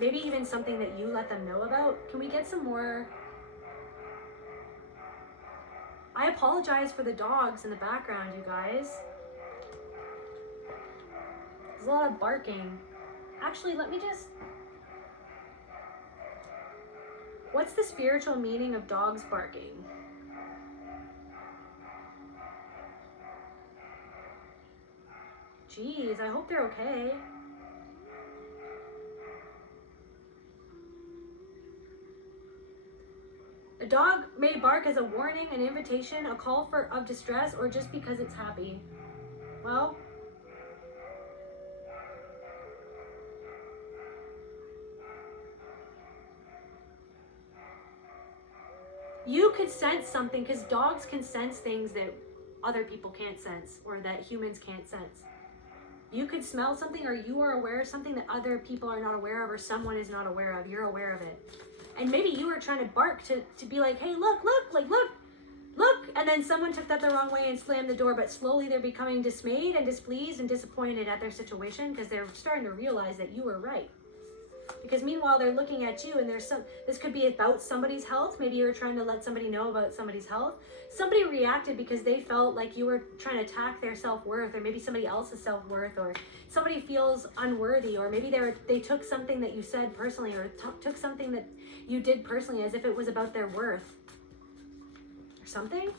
Maybe even something that you let them know about. Can we get some more? I apologize for the dogs in the background, you guys. There's a lot of barking. Actually, let me just... What's the spiritual meaning of dogs barking? Jeez, I hope they're okay. A dog may bark as a warning, an invitation, a call of distress, or just because it's happy. Well, you could sense something, because dogs can sense things that other people can't sense, or that humans can't sense. You could smell something, or you are aware of something that other people are not aware of, or someone is not aware of. You're aware of it. And maybe you were trying to bark to be like, hey, look, and then someone took that the wrong way and slammed the door, but slowly they're becoming dismayed and displeased and disappointed at their situation, because they're starting to realize that you were right. Because meanwhile, they're looking at you, and this could be about somebody's health. Maybe you were trying to let somebody know about somebody's health. Somebody reacted because they felt like you were trying to attack their self-worth, or maybe somebody else's self-worth, or somebody feels unworthy, or maybe they took something that you said personally, or took something that you did personally as if it was about their worth or something.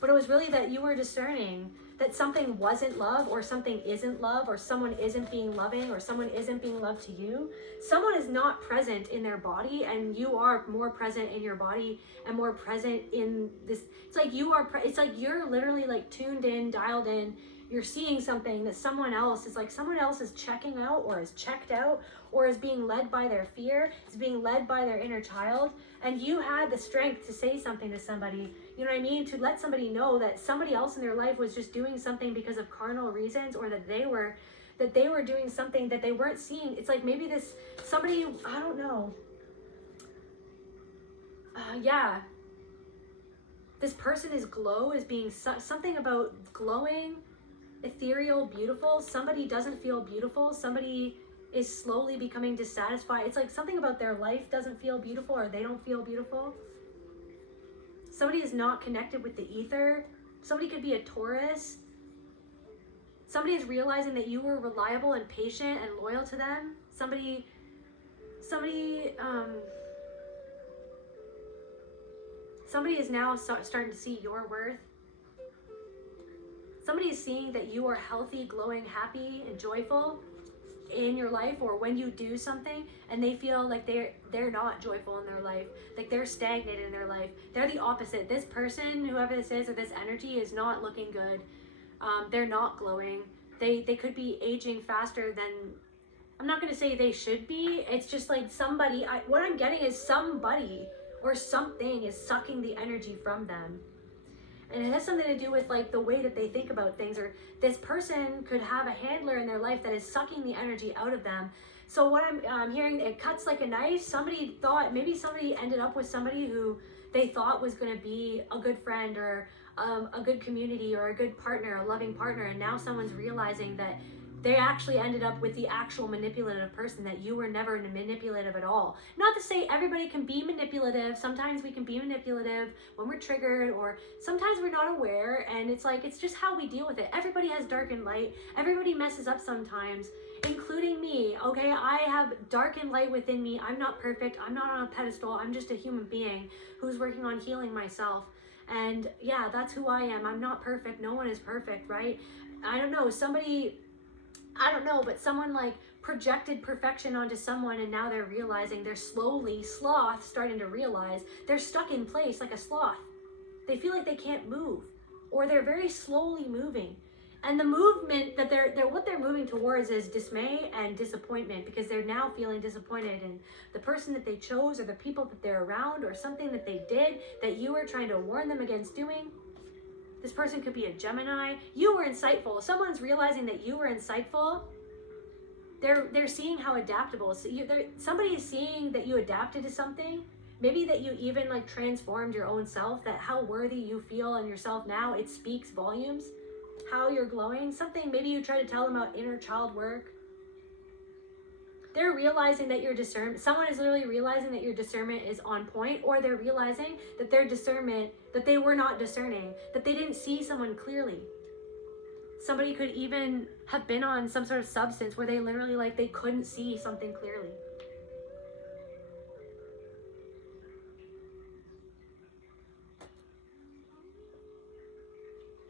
But it was really that you were discerning that something wasn't love, or something isn't love, or someone isn't being loving, or someone isn't being loved to you. Someone is not present in their body, and you are more present in your body and more present in this. It's like it's like you're literally like tuned in, dialed in. You're seeing something that someone else is checking out, or is checked out, or is being led by their fear, is being led by their inner child. And you had the strength to say something to somebody, you know what I mean? To let somebody know that somebody else in their life was just doing something because of carnal reasons, or that they were doing something that they weren't seeing. It's like maybe somebody, I don't know. Yeah. This person is being something about glowing, ethereal, beautiful. Somebody doesn't feel beautiful. Somebody is slowly becoming dissatisfied. It's like something about their life doesn't feel beautiful, or they don't feel beautiful. Somebody is not connected with the ether. Somebody could be a Taurus. Somebody is realizing that you were reliable and patient and loyal to them. Somebody is now starting to see your worth. Somebody is seeing that you are healthy, glowing, happy, and joyful in your life, or when you do something, and they feel like they're not joyful in their life, like they're stagnated in their life. They're the opposite. This person, whoever this is, or this energy, is not looking good. They're not glowing. They could be aging faster than, I'm not going to say they should be. It's just like what I'm getting is somebody or something is sucking the energy from them. And it has something to do with like the way that they think about things, or this person could have a handler in their life that is sucking the energy out of them. So what I'm hearing, it cuts like a knife. Maybe somebody ended up with somebody who they thought was going to be a good friend, or a good community, or a good partner, a loving partner. And now someone's realizing that they actually ended up with the actual manipulative person, that you were never manipulative at all. Not to say everybody can be manipulative. Sometimes we can be manipulative when we're triggered, or sometimes we're not aware, and it's just how we deal with it. Everybody has dark and light. Everybody messes up sometimes, including me. Okay, I have dark and light within me. I'm not perfect. I'm not on a pedestal. I'm just a human being who's working on healing myself. And yeah, that's who I am. I'm not perfect. No one is perfect, right? I don't know, but someone like projected perfection onto someone, and now they're realizing, they're sloth starting to realize they're stuck in place like a sloth. They feel like they can't move, or they're very slowly moving. And the movement that what they're moving towards is dismay and disappointment, because they're now feeling disappointed in the person that they chose, or the people that they're around, or something that they did that you were trying to warn them against doing. This person could be a Gemini. You were insightful. Someone's realizing that you were insightful. They're seeing how adaptable. Somebody is seeing that you adapted to something. Maybe that you even like transformed your own self. That how worthy you feel in yourself now, it speaks volumes. how you're glowing, something, maybe you try to tell them about inner child work. They're realizing that your discernment, someone is literally realizing that your discernment is on point, or they're realizing that their discernment, that they were not discerning, that they didn't see someone clearly. Somebody could even have been on some sort of substance where they literally, like, they couldn't see something clearly.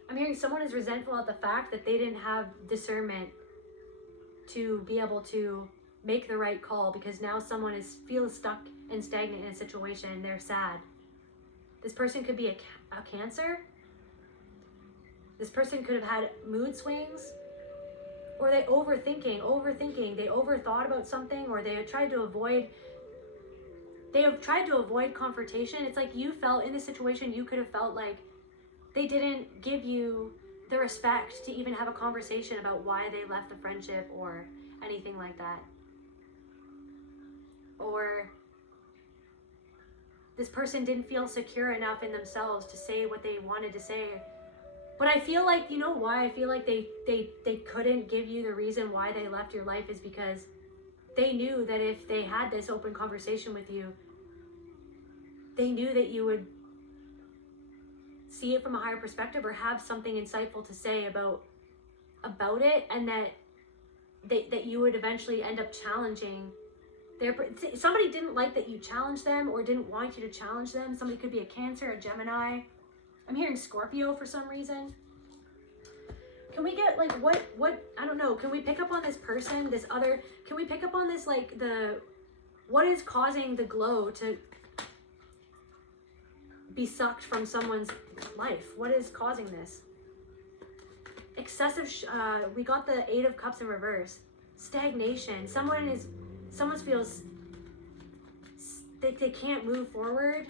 I'm hearing someone is resentful at the fact that they didn't have discernment to be able to make the right call, because now someone feels stuck and stagnant in a situation and they're sad. This person could be a Cancer. This person could have had mood swings, or they overthinking, they overthought about something, or they have tried to avoid confrontation. It's like you felt in this situation, you could have felt like they didn't give you the respect to even have a conversation about why they left the friendship or anything like that. Or this person didn't feel secure enough in themselves to say what they wanted to say. But I feel like, you know why I feel like they couldn't give you the reason why they left your life is because they knew that if they had this open conversation with you, they knew that you would see it from a higher perspective or have something insightful to say about it, and that you would eventually end up challenging somebody didn't like that you challenged them or didn't want you to challenge them. Somebody could be a Cancer, a Gemini. I'm hearing Scorpio for some reason. Can we get like what I don't know, can we pick up on this person, can we pick up on this, like what is causing the glow to be sucked from someone's life? What is causing this? Excessive, we got the 8 of Cups in reverse. Stagnation. Someone feels they can't move forward.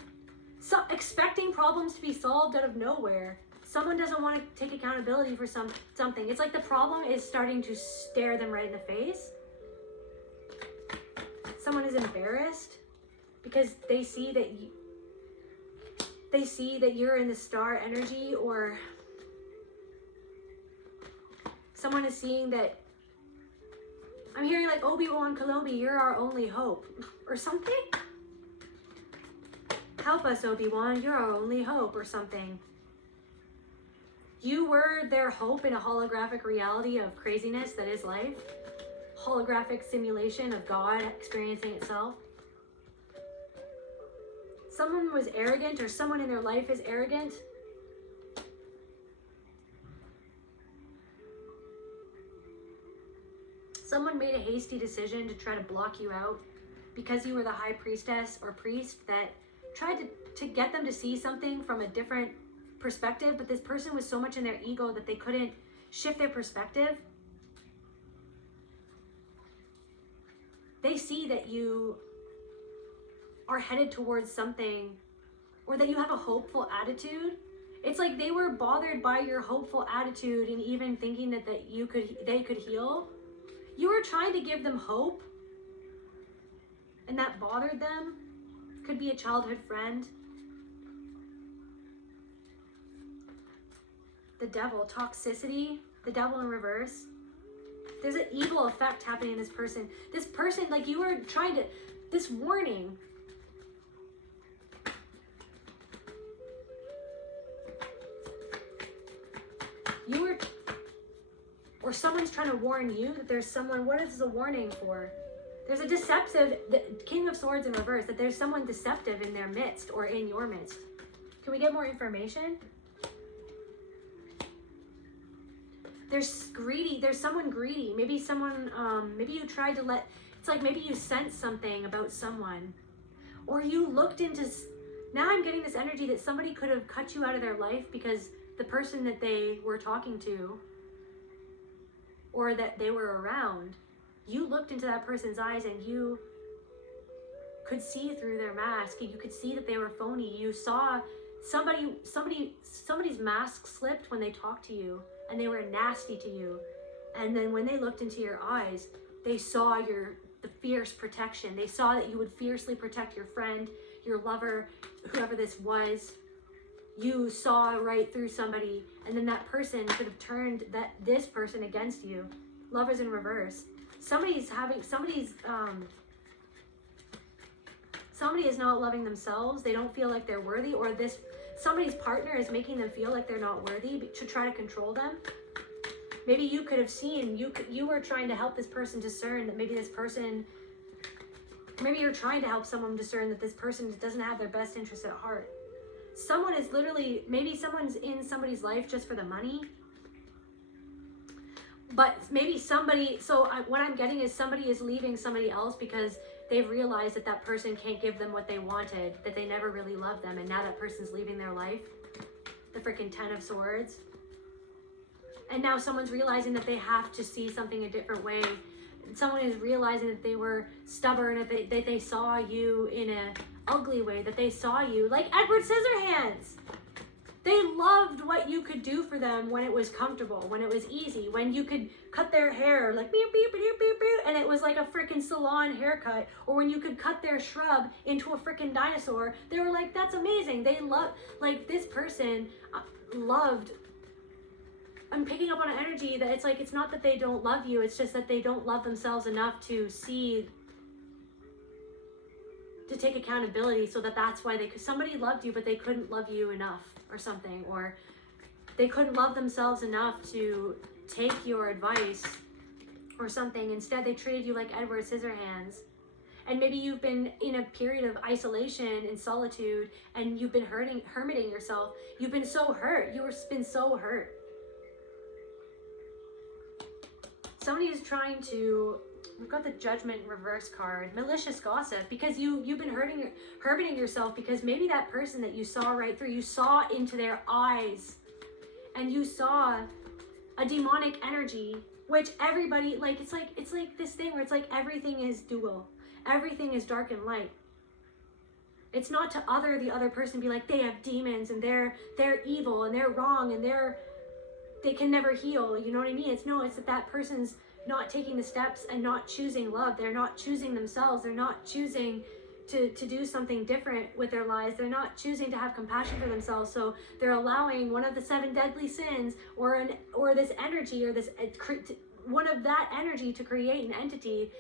So expecting problems to be solved out of nowhere. Someone doesn't want to take accountability for something. It's like the problem is starting to stare them right in the face. Someone is embarrassed because they see that you're in the star energy, or someone is seeing that, I'm hearing like Obi-Wan Kenobi, you're our only hope, or something. Help us, Obi-Wan, you're our only hope, or something. You were their hope in a holographic reality of craziness that is life. Holographic simulation of God experiencing itself. Someone was arrogant, or someone in their life is arrogant. Someone made a hasty decision to try to block you out because you were the high priestess or priest that tried to get them to see something from a different perspective, but this person was so much in their ego that they couldn't shift their perspective. They see that you are headed towards something, or that you have a hopeful attitude. It's like they were bothered by your hopeful attitude and even thinking that they could heal. You were trying to give them hope, and that bothered them. Could be a childhood friend. The devil, toxicity, the devil in reverse. There's an evil effect happening in this person. This person, like you were trying to, this warning. Or someone's trying to warn you that there's someone, what is the warning for? There's a deceptive, the King of Swords in reverse, that there's someone deceptive in their midst or in your midst. Can we get more information? There's someone greedy. Maybe someone, maybe you tried to it's like maybe you sensed something about someone. Or you looked into, now I'm getting this energy that somebody could have cut you out of their life because the person that they were talking to, or that they were around, you looked into that person's eyes and you could see through their mask. You could see that they were phony. You saw somebody's mask slipped when they talked to you and they were nasty to you. And then when they looked into your eyes, they saw the fierce protection. They saw that you would fiercely protect your friend, your lover, whoever this was. you saw right through somebody, and then that person could have turned this person against you. Lovers in reverse. Somebody is not loving themselves. They don't feel like they're worthy, or somebody's partner is making them feel like they're not worthy to try to control them. Maybe you could have seen, you were trying to help this person discern that maybe you're trying to help someone discern that this person doesn't have their best interest at heart. Maybe someone's in somebody's life just for the money. But maybe what I'm getting is somebody is leaving somebody else because they've realized that person can't give them what they wanted, that they never really loved them, and now that person's leaving their life. The freaking 10 of Swords. And now someone's realizing that they have to see something a different way. Someone is realizing that they were stubborn, that they saw you in an ugly way, that they saw you like Edward Scissorhands. They loved what you could do for them when it was comfortable, when it was easy, when you could cut their hair like beep, beep, beep, beep, beep, and it was like a freaking salon haircut, or when you could cut their shrub into a freaking dinosaur. They were like, that's amazing. They loved, like, this person loved. I'm picking up on an energy that it's not that they don't love you, it's just that they don't love themselves enough to take accountability, so that's why somebody loved you, but they couldn't love you enough or something, or they couldn't love themselves enough to take your advice or something. Instead, they treated you like Edward Scissorhands. And maybe you've been in a period of isolation and solitude, and you've been hermiting yourself. You've been so hurt. Been so hurt. Somebody is trying to, we've got the Judgment reverse card, malicious gossip, because you've been hermiting yourself because maybe that person that you saw right through, you saw into their eyes, and you saw a demonic energy, which everybody, it's like this thing where it's like everything is dual. Everything is dark and light. It's not to the other person, be like, they have demons and they're evil and they're wrong and they can never heal. You know what I mean? It's that person's not taking the steps and not choosing love. They're not choosing themselves. They're not choosing to do something different with their lives. They're not choosing to have compassion for themselves. So they're allowing one of the 7 deadly sins or this energy, or one of that energy to create an entity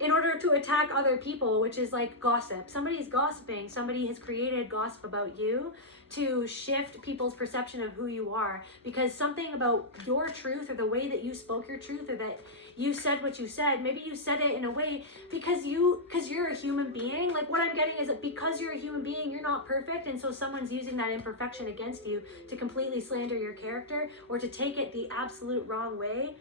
in order to attack other people, which is like gossip. Somebody's gossiping. Somebody has created gossip about you to shift people's perception of who you are, because something about your truth, or the way that you spoke your truth, or that you said what you said, maybe you said it in a way because you're a human being. Like, what I'm getting is that because you're a human being, you're not perfect, and so someone's using that imperfection against you to completely slander your character, or to take it the absolute wrong way.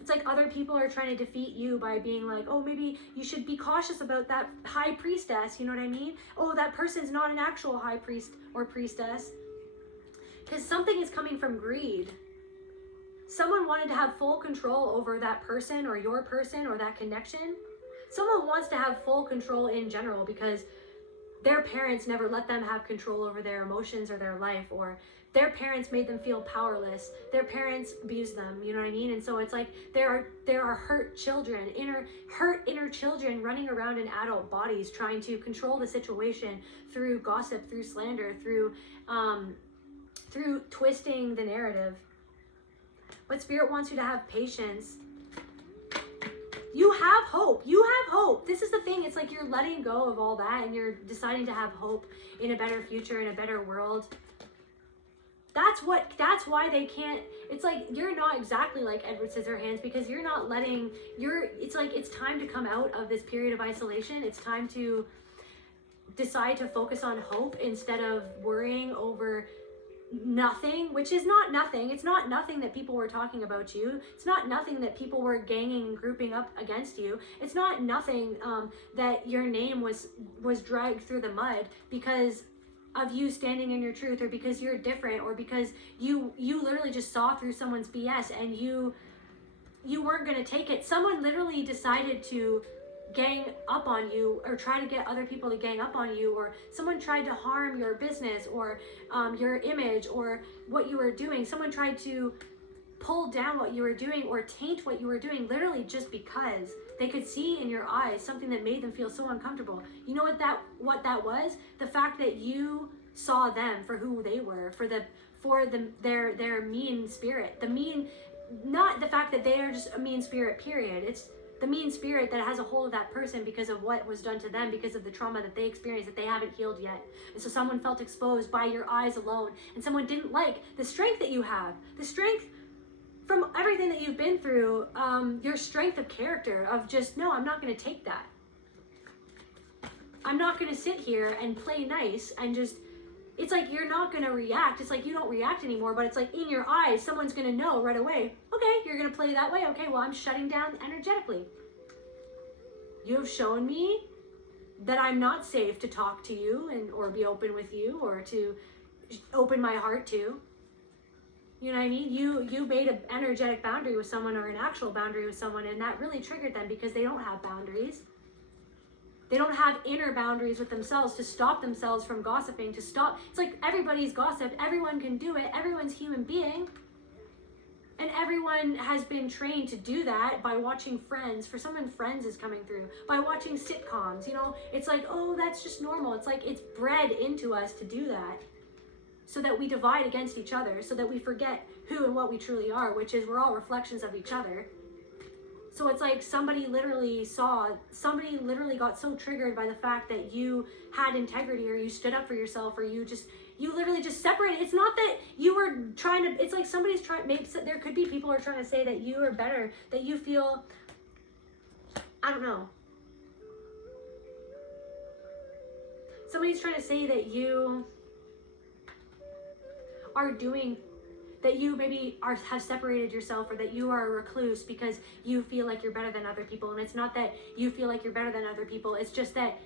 It's like other people are trying to defeat you by being like, oh, maybe you should be cautious about that high priestess, you know what I mean? Oh, that person's not an actual high priest or priestess. Because something is coming from greed. Someone wanted to have full control over that person, or your person, or that connection. Someone wants to have full control in general because their parents never let them have control over their emotions or their life, or their parents made them feel powerless. Their parents abused them, you know what I mean? And so it's like there are hurt children, inner children running around in adult bodies trying to control the situation through gossip, through slander, through twisting the narrative. But Spirit wants you to have patience. You have hope. You have hope. This is the thing. It's like you're letting go of all that and you're deciding to have hope in a better future, in a better world. That's why they can't, it's like you're not exactly like Edward Scissorhands, because you're not it's like it's time to come out of this period of isolation. It's time to decide to focus on hope instead of worrying over nothing, which is not nothing. It's not nothing that people were talking about you. It's not nothing that people were ganging and grouping up against you. It's not nothing that your name was dragged through the mud because of you standing in your truth, or because you're different, or because you literally just saw through someone's BS and you weren't going to take it. Someone literally decided to gang up on you, or try to get other people to gang up on you, or someone tried to harm your business, or your image, or what you were doing. Someone tried to pull down what you were doing or taint what you were doing, literally just because they could see in your eyes something that made them feel so uncomfortable. You know what that was? The fact that you saw them for who they were, for their mean spirit. The mean, not the fact that they are just a mean spirit, period. It's the mean spirit that has a hold of that person because of what was done to them, because of the trauma that they experienced that they haven't healed yet. And so someone felt exposed by your eyes alone, and someone didn't like the strength that you have, the strength from everything that you've been through, your strength of character, of just, no, I'm not going to take that. I'm not going to sit here and play nice and just, it's like you're not going to react. It's like you don't react anymore, but it's like in your eyes, someone's going to know right away, okay, you're going to play that way. Okay, well, I'm shutting down energetically. You have shown me that I'm not safe to talk to you or be open with you or to open my heart to. You know what I mean? You made an energetic boundary with someone or an actual boundary with someone, and that really triggered them because they don't have boundaries. They don't have inner boundaries with themselves to stop themselves from gossiping, to stop. It's like everybody's gossiped. Everyone can do it. Everyone's a human being. And everyone has been trained to do that by watching Friends. For someone, Friends is coming through. By watching sitcoms, you know? It's like, oh, that's just normal. It's like it's bred into us to do that. So that we divide against each other. So that we forget who and what we truly are, which is we're all reflections of each other. So it's like somebody literally got so triggered by the fact that you had integrity, or you stood up for yourself, or you literally just separated. It's not that you were trying to, it's like somebody's trying, maybe there could be people who are trying to say that you are better, that you feel, I don't know. Somebody's trying to say that you are doing, that you maybe have separated yourself, or that you are a recluse because you feel like you're better than other people. And it's not that you feel like you're better than other people. It's just that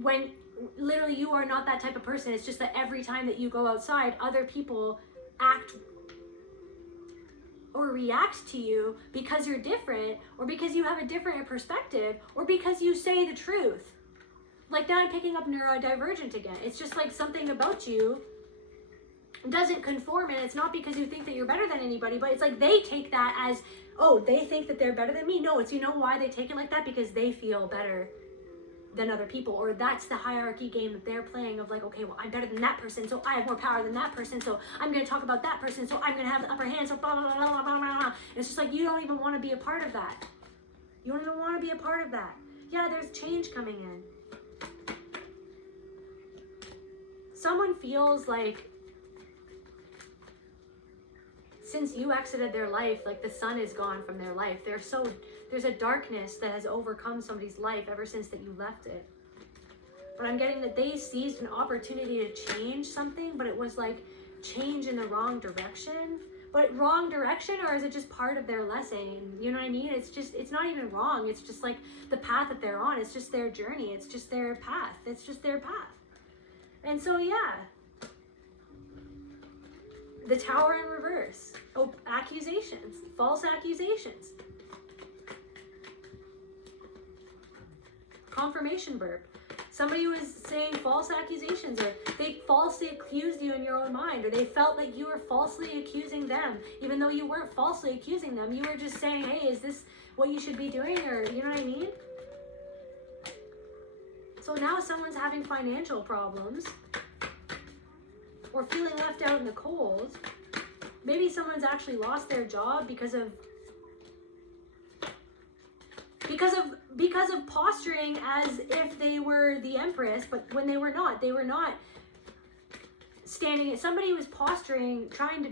when literally you are not that type of person. It's just that every time that you go outside, other people act or react to you because you're different, or because you have a different perspective, or because you say the truth. Like now I'm picking up neurodivergent again. It's just like something about you doesn't conform, and it's not because you think that you're better than anybody, but it's like they take that as, oh, they think that they're better than me. No, it's, you know why they take it like that? Because they feel better than other people, or that's the hierarchy game that they're playing of like, okay, well, I'm better than that person, so I have more power than that person, so I'm going to talk about that person, so I'm going to have the upper hand, so blah, blah, blah, blah, blah, blah. And it's just like, you don't even want to be a part of that. You don't even want to be a part of that. Yeah, there's change coming in. Someone feels like since you exited their life, like the sun is gone from their life. There's a darkness that has overcome somebody's life ever since that you left it. But I'm getting that they seized an opportunity to change something, but it was like change in the wrong direction. But wrong direction, or is it just part of their lesson? You know what I mean? It's not even wrong. It's just like the path that they're on. It's just their journey. It's just their path. It's just their path. And so, yeah. The Tower in reverse. Oh, accusations. False accusations. Confirmation verb. Somebody was saying false accusations, or they falsely accused you in your own mind, or they felt like you were falsely accusing them, even though you weren't falsely accusing them. You were just saying, hey, is this what you should be doing? Or, you know what I mean? So now someone's having financial problems, or feeling left out in the cold. Maybe someone's actually lost their job because of posturing as if they were the Empress, but when they were not standing. Somebody was posturing, trying to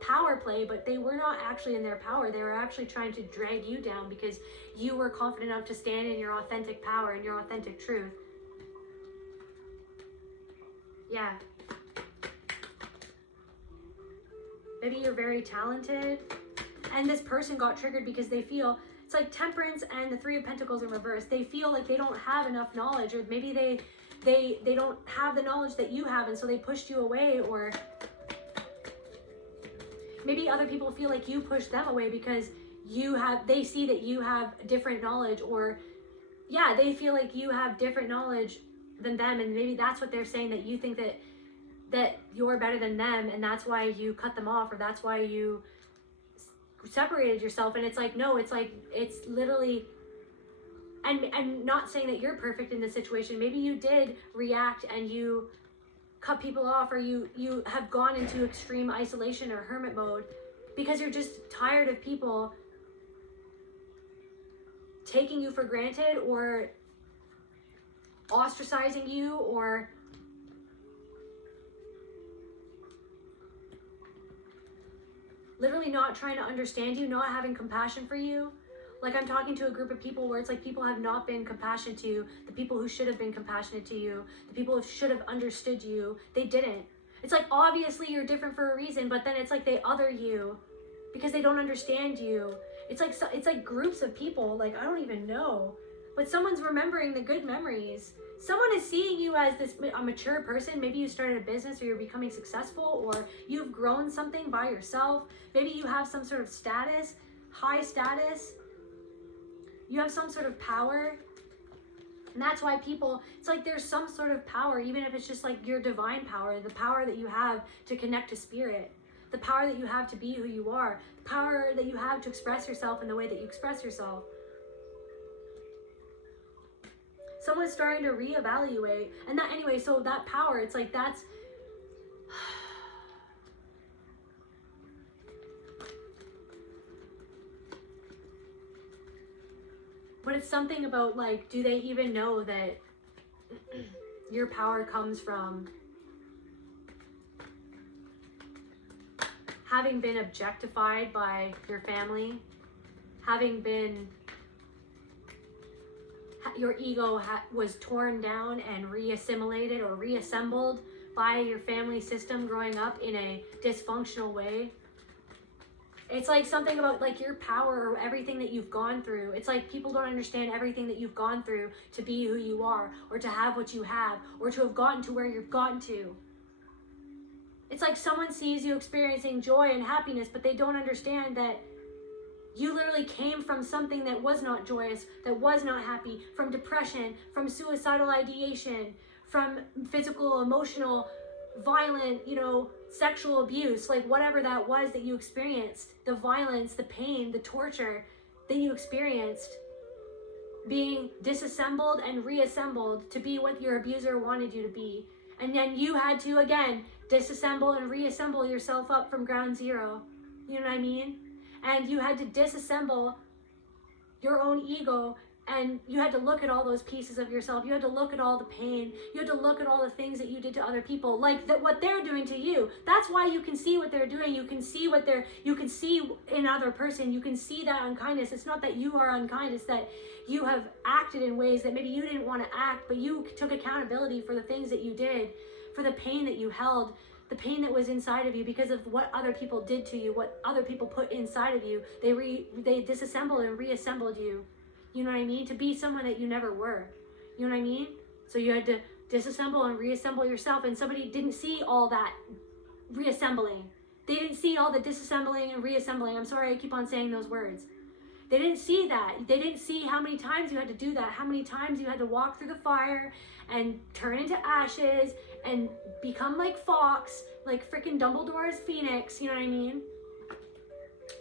power play, but they were not actually in their power. They were actually trying to drag you down because you were confident enough to stand in your authentic power and your authentic truth. Yeah. Maybe you're very talented, and this person got triggered because they feel, it's like Temperance and the Three of Pentacles in reverse. They feel like they don't have enough knowledge, or maybe they don't have the knowledge that you have, and so they pushed you away. Or maybe other people feel like you pushed them away because they see that you have different knowledge, or yeah, they feel like you have different knowledge than them, and maybe that's what they're saying, that you think that you're better than them, and that's why you cut them off, or that's why you separated yourself. And it's like, no, it's like, it's literally, and not saying that you're perfect in this situation. Maybe you did react and you cut people off, or you have gone into extreme isolation or hermit mode because you're just tired of people taking you for granted or ostracizing you or literally not trying to understand you, not having compassion for you. Like, I'm talking to a group of people where it's like people have not been compassionate to you. The people who should have been compassionate to you, the people who should have understood you, they didn't. It's like, obviously you're different for a reason, but then it's like they other you because they don't understand you. It's like groups of people, like, I don't even know, but someone's remembering the good memories. Someone is seeing you as a mature person. Maybe you started a business, or you're becoming successful, or you've grown something by yourself. Maybe you have some sort of status, high status. You have some sort of power. And that's why people, it's like there's some sort of power, even if it's just like your divine power, the power that you have to connect to spirit, the power that you have to be who you are, the power that you have to express yourself in the way that you express yourself. Someone's starting to reevaluate. And that, anyway, so that power, it's like that's, but it's something about, like, do they even know that your power comes from having been objectified by your family, having been, your ego was torn down and reassimilated or reassembled by your family system growing up in a dysfunctional way. It's like something about, like, your power or everything that you've gone through. It's like people don't understand everything that you've gone through to be who you are, or to have what you have, or to have gotten to where you've gotten to. It's like someone sees you experiencing joy and happiness, but they don't understand that you literally came from something that was not joyous, that was not happy, from depression, from suicidal ideation, from physical, emotional, violent, sexual abuse, like whatever that was that you experienced, the violence, the pain, the torture that you experienced, being disassembled and reassembled to be what your abuser wanted you to be. And then you had to, again, disassemble and reassemble yourself up from ground zero. You know what I mean? And you had to disassemble your own ego, and you had to look at all those pieces of yourself. You had to look at all the pain. You had to look at all the things that you did to other people, like what they're doing to you. That's why you can see what they're doing. You can see you can see in other person. You can see that unkindness. It's not that you are unkind. It's that you have acted in ways that maybe you didn't want to act, but you took accountability for the things that you did, for the pain that you held, the pain that was inside of you because of what other people did to you, what other people put inside of you. They disassembled and reassembled you. You know what I mean? To be someone that you never were. You know what I mean? So you had to disassemble and reassemble yourself, and somebody didn't see all that reassembling. They didn't see all the disassembling and reassembling. I'm sorry, I keep on saying those words. They didn't see that. They didn't see how many times you had to do that, how many times you had to walk through the fire and turn into ashes and become like Fox, like freaking Dumbledore's Phoenix, you know what I mean?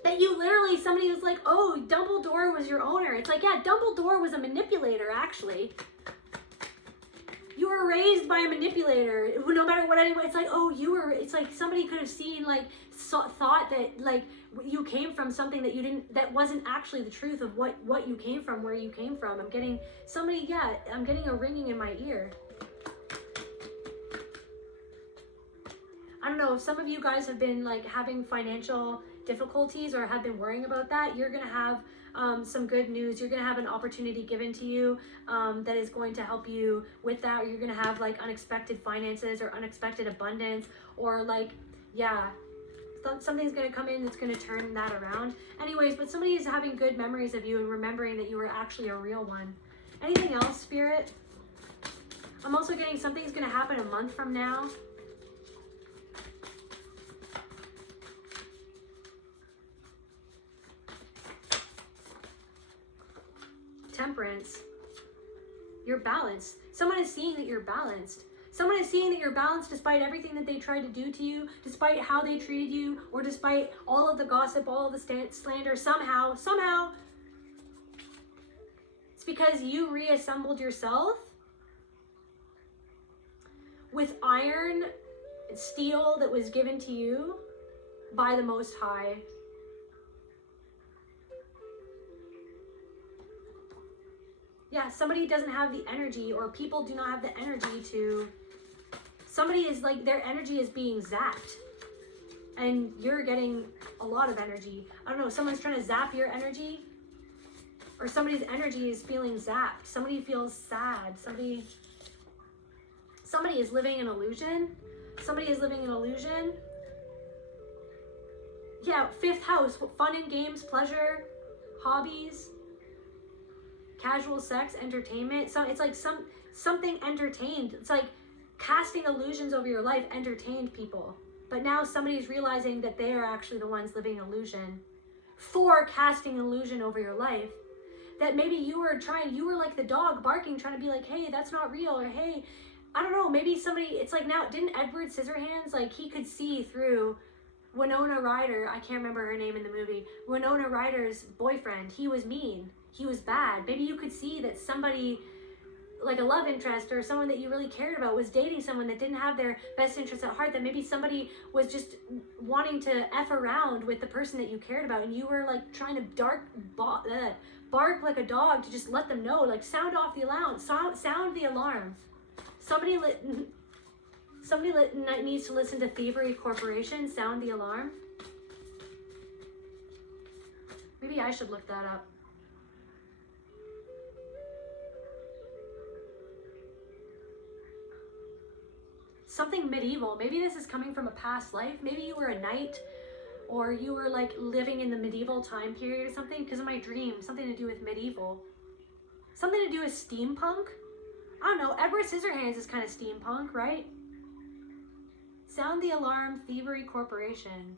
That you literally, somebody was like, oh, Dumbledore was your owner. It's like, yeah, Dumbledore was a manipulator, actually. You were raised by a manipulator. No matter what anyone, it's like, oh, it's like somebody could have seen, like, thought that, like, you came from something that you didn't, that wasn't actually the truth of what you came from, where you came from. I'm getting a ringing in my ear. I don't know, if some of you guys have been, like, having financial difficulties or have been worrying about that, you're going to have some good news. You're going to have an opportunity given to you that is going to help you with that. Or you're going to have, like, unexpected finances or unexpected abundance, or, like, yeah, something's going to come in that's going to turn that around. Anyways, but somebody is having good memories of you and remembering that you were actually a real one. Anything else, Spirit? I'm also getting something's going to happen a month from now. Temperance. You're balanced. Someone is seeing that you're balanced. Someone is seeing that you're balanced despite everything that they tried to do to you, despite how they treated you, or despite all of the gossip, all of the slander. Somehow, it's because you reassembled yourself with iron, steel that was given to you by the Most High. Yeah, somebody doesn't have the energy, or people do not have the energy to, somebody is like, their energy is being zapped. And you're getting a lot of energy. I don't know, someone's trying to zap your energy. Or somebody's energy is feeling zapped. Somebody feels sad. Somebody is living an illusion. Somebody is living an illusion. Yeah, 5th house, fun and games, pleasure, hobbies, casual sex, entertainment. So it's like something entertained. It's like casting illusions over your life entertained people. But now somebody's realizing that they are actually the ones living illusion for casting illusion over your life. That maybe you were like the dog barking, trying to be like, hey, that's not real, or hey, I don't know, maybe somebody, it's like now, didn't Edward Scissorhands, like he could see through Winona Ryder, I can't remember her name in the movie, Winona Ryder's boyfriend. He was mean, he was bad. Maybe you could see that somebody, like a love interest or someone that you really cared about, was dating someone that didn't have their best interests at heart, that maybe somebody was just wanting to F around with the person that you cared about, and you were like trying to bark like a dog to just let them know, like sound off the alarm, sound the alarm. Somebody needs to listen to Thievery Corporation, sound the alarm. Maybe I should look that up. Something medieval. Maybe this is coming from a past life. Maybe you were a knight, or you were like living in the medieval time period or something, because of my dream. Something to do with medieval. Something to do with steampunk. I don't know. Edward Scissorhands is kind of steampunk, right? Sound the alarm, Thievery Corporation.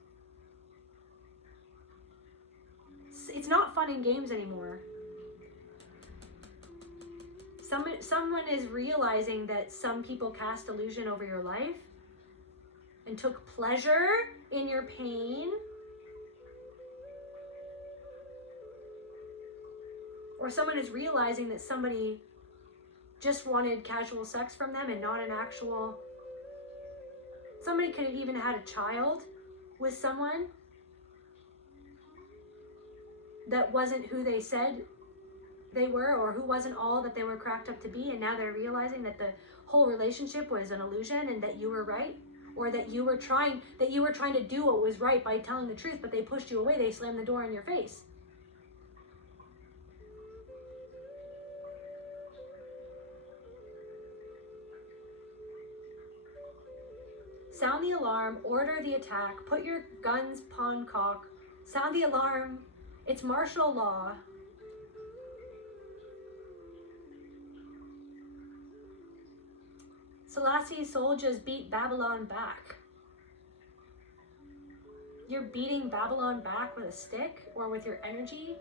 It's not fun and games anymore. Someone is realizing that some people cast illusion over your life and took pleasure in your pain. Or someone is realizing that somebody just wanted casual sex from them and not an actual... Somebody could have even had a child with someone that wasn't who they said they were, or who wasn't all that they were cracked up to be, and now they're realizing that the whole relationship was an illusion and that you were right, or that you were trying to do what was right by telling the truth, but they pushed you away, they slammed the door in your face. Sound the alarm, order the attack, put your guns pawn cock, sound the alarm, it's martial law. Selassie's soldiers beat Babylon back. You're beating Babylon back with a stick or with your energy?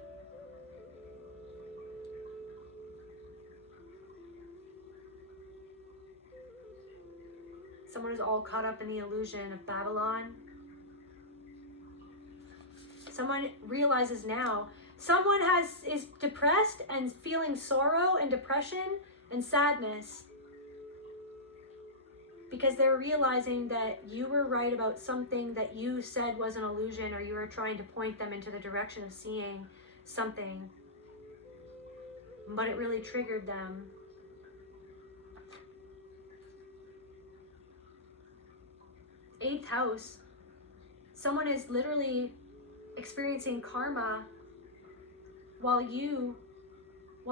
Someone is all caught up in the illusion of Babylon. Someone realizes now, someone is depressed and feeling sorrow and depression and sadness because they're realizing that you were right about something that you said was an illusion, or you were trying to point them into the direction of seeing something, but it really triggered them. Eighth house. Someone is literally experiencing karma while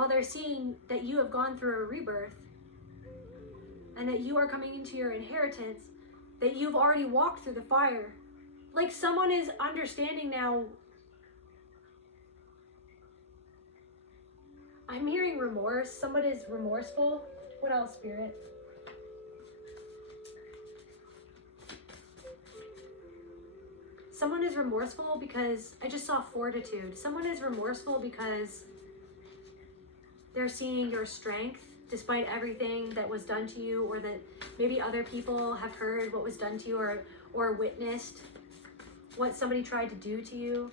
they're seeing that you have gone through a rebirth and that you are coming into your inheritance, that you've already walked through the fire. Like someone is understanding now. I'm hearing remorse. Someone is remorseful. What else, Spirit? Someone is remorseful because, I just saw fortitude. Someone is remorseful because they're seeing your strength despite everything that was done to you, or that maybe other people have heard what was done to you, or witnessed what somebody tried to do to you.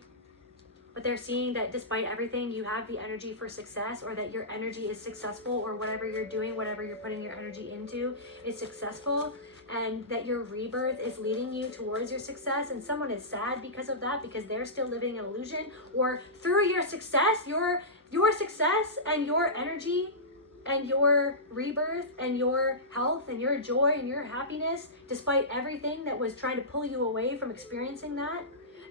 but they're seeing that despite everything, you have the energy for success, or that your energy is successful, or whatever you're doing, whatever you're putting your energy into is successful, and that your rebirth is leading you towards your success. And someone is sad because of that, because they're still living an illusion, or through your success, your success and your energy and your rebirth and your health and your joy and your happiness, despite everything that was trying to pull you away from experiencing that,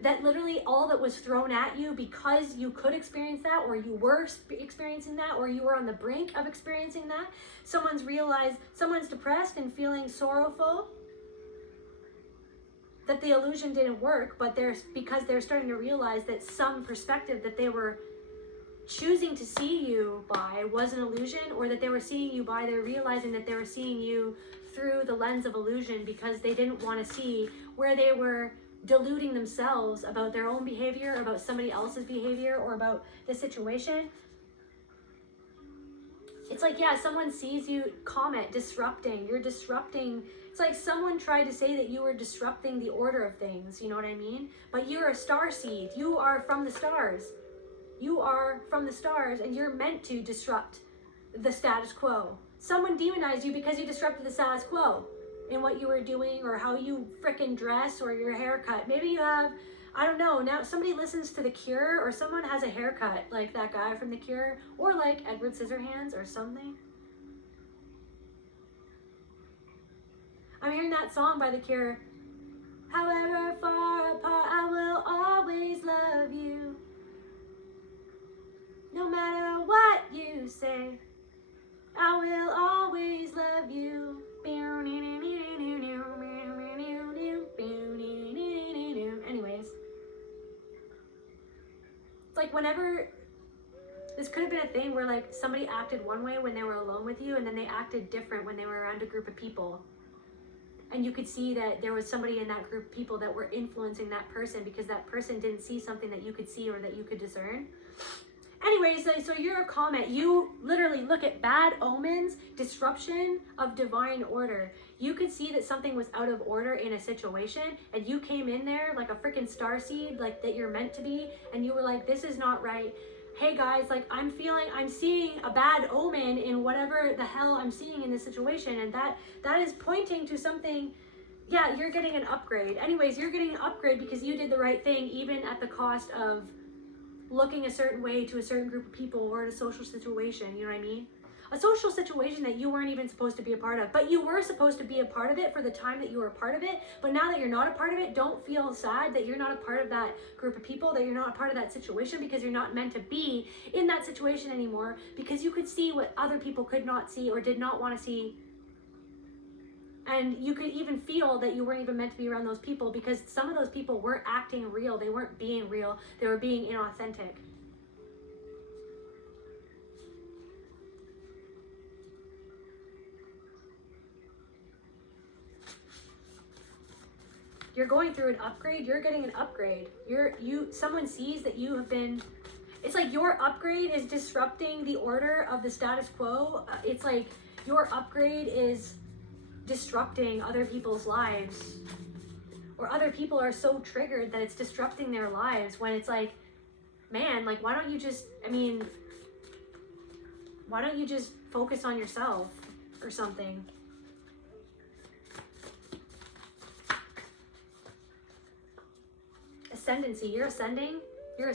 that literally all that was thrown at you because you could experience that, or you were experiencing that, or you were on the brink of experiencing that. Someone's realized, someone's depressed and feeling sorrowful that the illusion didn't work, but because they're starting to realize that some perspective that they were choosing to see you by was an illusion, or that they were seeing you by, they're realizing that they were seeing you through the lens of illusion, because they didn't want to see where they were deluding themselves about their own behavior, about somebody else's behavior, or about the situation. It's like, yeah, someone sees you, comment, disrupting, you're disrupting. It's like someone tried to say that you were disrupting the order of things, you know what I mean? But you're a star seed, you are from the stars. You are from the stars, and you're meant to disrupt the status quo. Someone demonized you because you disrupted the status quo in what you were doing, or how you frickin' dress, or your haircut. Maybe you have, I don't know, now somebody listens to The Cure, or someone has a haircut like that guy from The Cure, or like Edward Scissorhands or something. I'm hearing that song by The Cure. However far apart, I will always love you. No matter what you say, I will always love you. Anyways, it's like whenever, this could have been a thing where like somebody acted one way when they were alone with you, and then they acted different when they were around a group of people. And you could see that there was somebody in that group of people that were influencing that person, because that person didn't see something that you could see, or that you could discern. Anyways, so you're a comet. You literally look at bad omens, disruption of divine order. You could see that something was out of order in a situation, and you came in there like a freaking starseed, like that you're meant to be, and you were like, this is not right. Hey guys, like I'm seeing a bad omen in whatever the hell I'm seeing in this situation, and that is pointing to something. Yeah, you're getting an upgrade. Anyways, you're getting an upgrade because you did the right thing, even at the cost of looking a certain way to a certain group of people, or in a social situation, you know what I mean? A social situation that you weren't even supposed to be a part of, but you were supposed to be a part of it for the time that you were a part of it. But now that you're not a part of it, don't feel sad that you're not a part of that group of people, that you're not a part of that situation, because you're not meant to be in that situation anymore, because you could see what other people could not see or did not want to see. And you could even feel that you weren't even meant to be around those people, because some of those people weren't acting real. They weren't being real. They were being inauthentic. You're going through an upgrade. You're getting an upgrade. Someone sees that you have been, it's like your upgrade is disrupting the order of the status quo. It's like your upgrade is disrupting other people's lives, or other people are so triggered that it's disrupting their lives, when it's like, man, like why don't you just focus on yourself or something. Ascendancy, you're ascending, you're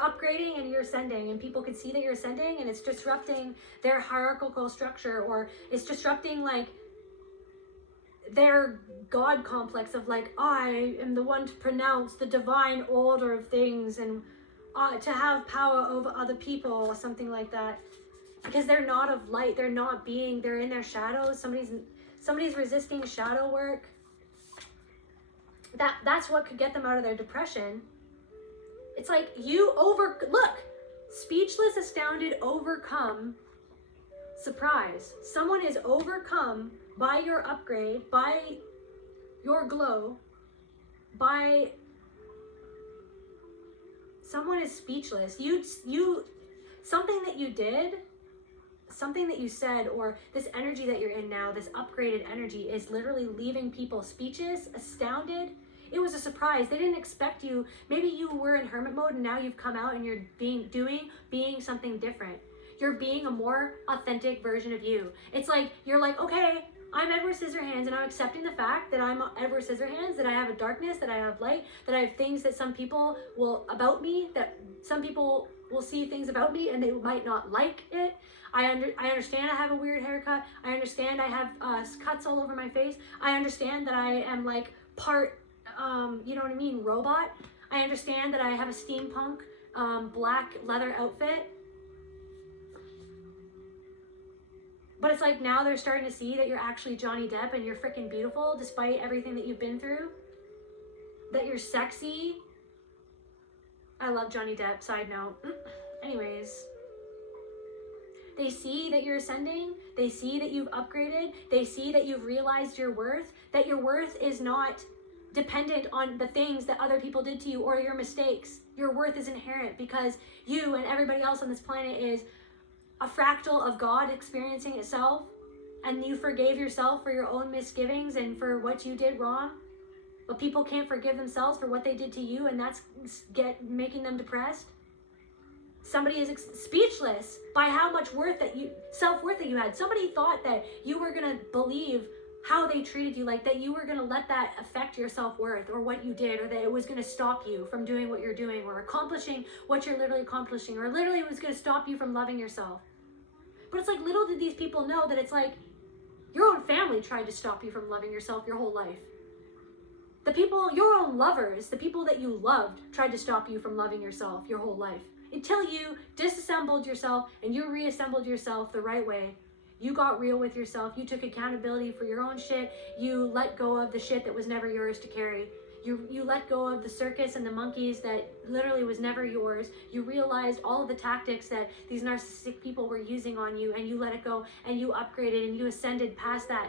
upgrading, and you're ascending, and people can see that you're ascending, and it's disrupting their hierarchical structure, or it's disrupting like their God complex of like, I am the one to pronounce the divine order of things, and to have power over other people, or something like that, because they're not of light, they're in their shadows. Somebody's resisting shadow work. That's what could get them out of their depression. It's like look, speechless, astounded, overcome, surprise. Someone is overcome by your upgrade, by your glow, by someone is speechless. Something that you did, something that you said, or this energy that you're in now, this upgraded energy, is literally leaving people speechless, astounded. It was a surprise. They didn't expect you. Maybe you were in hermit mode and now you've come out and you're being something different. You're being a more authentic version of you. It's like, you're like, okay, I'm Edward Scissorhands, and I'm accepting the fact that I'm Edward Scissorhands, that I have a darkness, that I have light, that I have things that some people about me, that some people will see things about me and they might not like it. I understand I have a weird haircut. I understand I have cuts all over my face. I understand that I am like part, you know what I mean, robot. I understand that I have a steampunk black leather outfit. But it's like now they're starting to see that you're actually Johnny Depp and you're freaking beautiful despite everything that you've been through. That you're sexy. I love Johnny Depp, side note. Anyways. They see that you're ascending. They see that you've upgraded. They see that you've realized your worth. That your worth is not dependent on the things that other people did to you or your mistakes. Your worth is inherent because you and everybody else on this planet is a fractal of God experiencing itself, and you forgave yourself for your own misgivings and for what you did wrong. But people can't forgive themselves for what they did to you, and that's making them depressed. Somebody is speechless by how much self-worth that you had. Somebody thought that you were going to believe how they treated you, like that you were going to let that affect your self-worth or what you did, or that it was going to stop you from doing what you're doing or accomplishing what you're literally accomplishing, or literally it was going to stop you from loving yourself. But it's like, little did these people know that it's like your own family tried to stop you from loving yourself your whole life. The people, your own lovers, the people that you loved, tried to stop you from loving yourself your whole life. Until you disassembled yourself and you reassembled yourself the right way. You got real with yourself. You took accountability for your own shit. You let go of the shit that was never yours to carry. You let go of the circus and the monkeys that literally was never yours. You realized all of the tactics that these narcissistic people were using on you, and you let it go, and you upgraded and you ascended past that,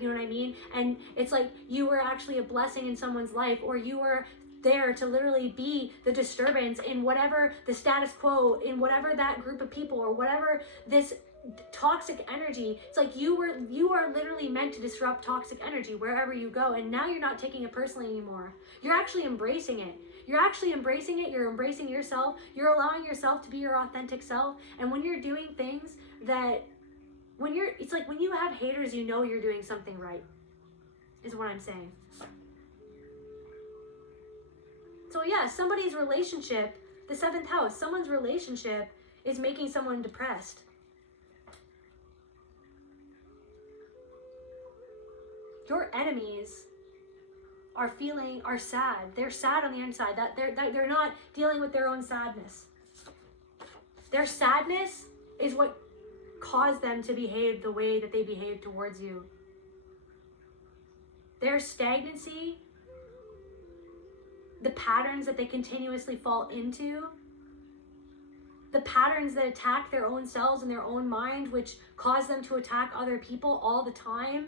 you know what I mean? And it's like you were actually a blessing in someone's life, or you were there to literally be the disturbance in whatever the status quo, in whatever that group of people, or whatever this toxic energy. It's like you are literally meant to disrupt toxic energy wherever you go, and now you're not taking it personally anymore. You're actually embracing it. You're embracing yourself. You're allowing yourself to be your authentic self. And when you're doing things that it's like when you have haters, you know you're doing something right, is what I'm saying. So yeah, somebody's relationship, the 7th house, someone's relationship is making someone depressed. Your enemies are sad. They're sad on the inside. That they're not dealing with their own sadness. Their sadness is what caused them to behave the way that they behave towards you. Their stagnancy, the patterns that they continuously fall into, the patterns that attack their own selves and their own mind, which cause them to attack other people all the time,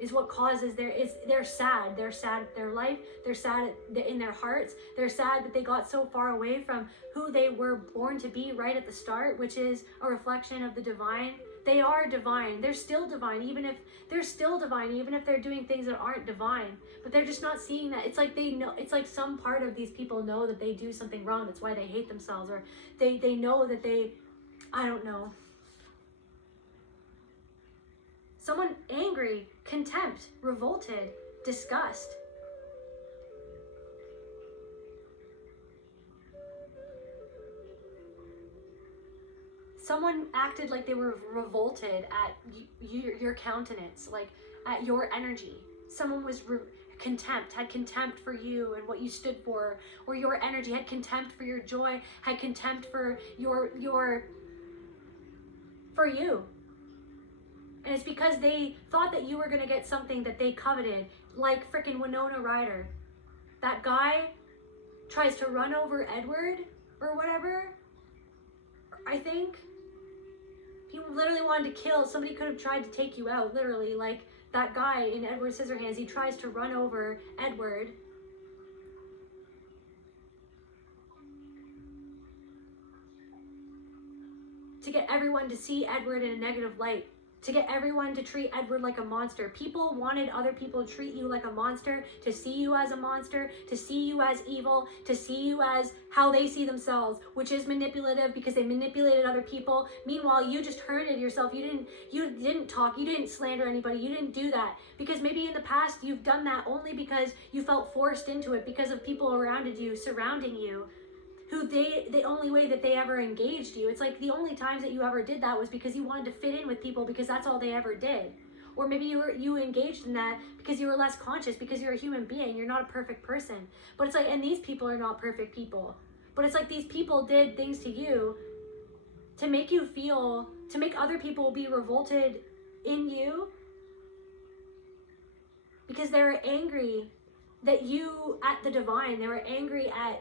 is what causes they're sad. They're sad at their life. They're sad in their hearts. They're sad that they got so far away from who they were born to be right at the start, which is a reflection of the divine. They are divine. They're still divine, even if they're doing things that aren't divine. But they're just not seeing that. It's like they know. It's like some part of these people know that they do something wrong. That's why they hate themselves, or they know that I don't know. Someone angry, contempt, revolted, disgust. Someone acted like they were revolted at your countenance, like at your energy. Someone was had contempt for you and what you stood for, or your energy, had contempt for your joy, had contempt for for you. And it's because they thought that you were going to get something that they coveted, like freaking Winona Ryder. That guy tries to run over Edward or whatever, I think. He literally wanted to kill. Somebody could have tried to take you out, literally. Like that guy in Edward Scissorhands, he tries to run over Edward. To get everyone to see Edward in a negative light. to get everyone to treat Edward like a monster. People wanted other people to treat you like a monster, to see you as a monster, to see you as evil, to see you as how they see themselves, which is manipulative because they manipulated other people. Meanwhile, you just hurted yourself. You didn't talk, you didn't slander anybody, you didn't do that. Because maybe in the past you've done that only because you felt forced into it because of people around you, surrounding you, who the only way that they ever engaged you. It's like the only times that you ever did that was because you wanted to fit in with people because that's all they ever did. Or maybe you engaged in that because you were less conscious, because you're a human being, you're not a perfect person. But it's like, and these people are not perfect people. But it's like these people did things to you to make you feel, to make other people be revolted in you because they were angry that you, at the divine, they were angry at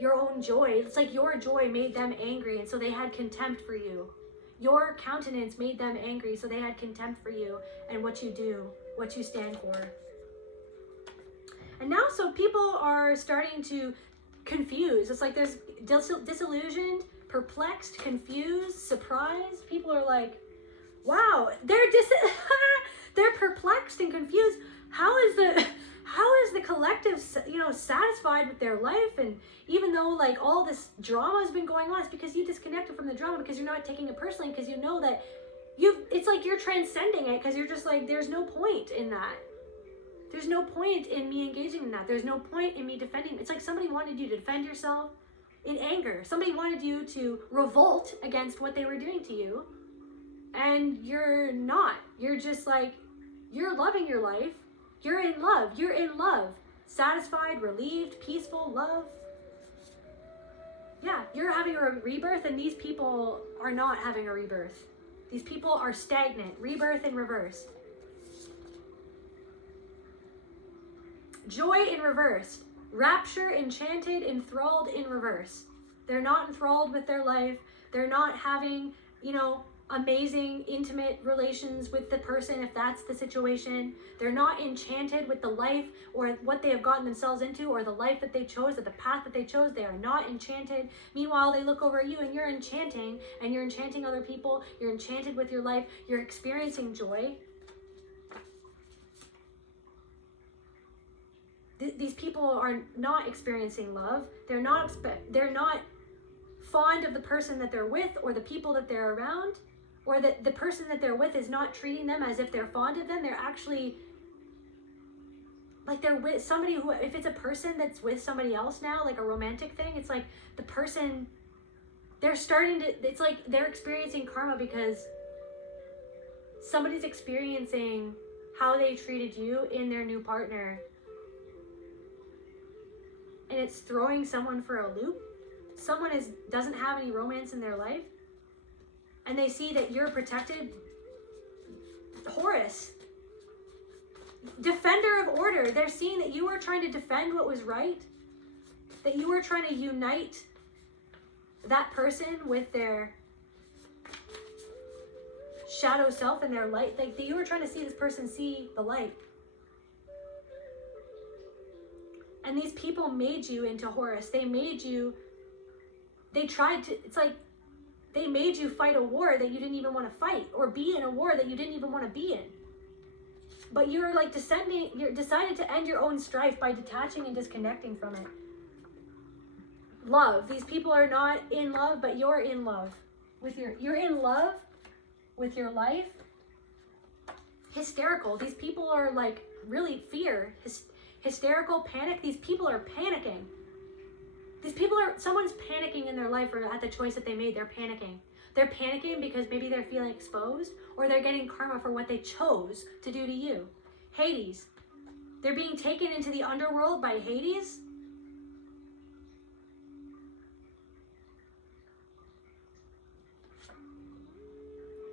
your own joy. It's like your joy made them angry, and so they had contempt for you. Your countenance made them angry, so they had contempt for you and what you do, what you stand for. And now, so people are starting to confuse. It's like there's disillusioned, perplexed, confused, surprised. People are like, wow, they're perplexed and confused. How is the collective, satisfied with their life? And even though like all this drama has been going on, it's because you disconnected from the drama, because you're not taking it personally, because you know that it's like you're transcending it, because you're just like, there's no point in that. There's no point in me engaging in that. There's no point in me defending. It's like somebody wanted you to defend yourself in anger. Somebody wanted you to revolt against what they were doing to you. And you're not. You're just like, you're loving your life. You're in love. You're in love. Satisfied, relieved, peaceful, love. Yeah, you're having a rebirth, and these people are not having a rebirth. These people are stagnant. Rebirth in reverse. Joy in reverse. Rapture, enchanted, enthralled in reverse. They're not enthralled with their life. They're not having, amazing, intimate relations with the person, if that's the situation. They're not enchanted with the life or what they have gotten themselves into, or the life that they chose, or the path that they chose. They are not enchanted. Meanwhile, they look over at you and you're enchanting, and you're enchanting other people. You're enchanted with your life. You're experiencing joy. These people are not experiencing love. They're not fond of the person that they're with, or the people that they're around, or that the person that they're with is not treating them as if they're fond of them. They're actually like, they're with somebody who, if it's a person that's with somebody else now, like a romantic thing, it's like the person, it's like they're experiencing karma because somebody's experiencing how they treated you in their new partner. And it's throwing someone for a loop. Someone doesn't have any romance in their life, and they see that you're protected. Horus, defender of order. They're seeing that you were trying to defend what was right, that you were trying to unite that person with their shadow self and their light. Like, that you were trying to see this person see the light. And these people made you into Horus. They made you fight a war that you didn't even want to fight, or be in a war that you didn't even want to be in. But you're like decided to end your own strife by detaching and disconnecting from it. Love. These people are not in love, but you're in love you're in love with your life. Hysterical. These people are like really hysterical, panic. These people are panicking. Someone's panicking in their life, or at the choice that they made. They're panicking. They're panicking because maybe they're feeling exposed, or they're getting karma for what they chose to do to you. Hades. They're being taken into the underworld by Hades.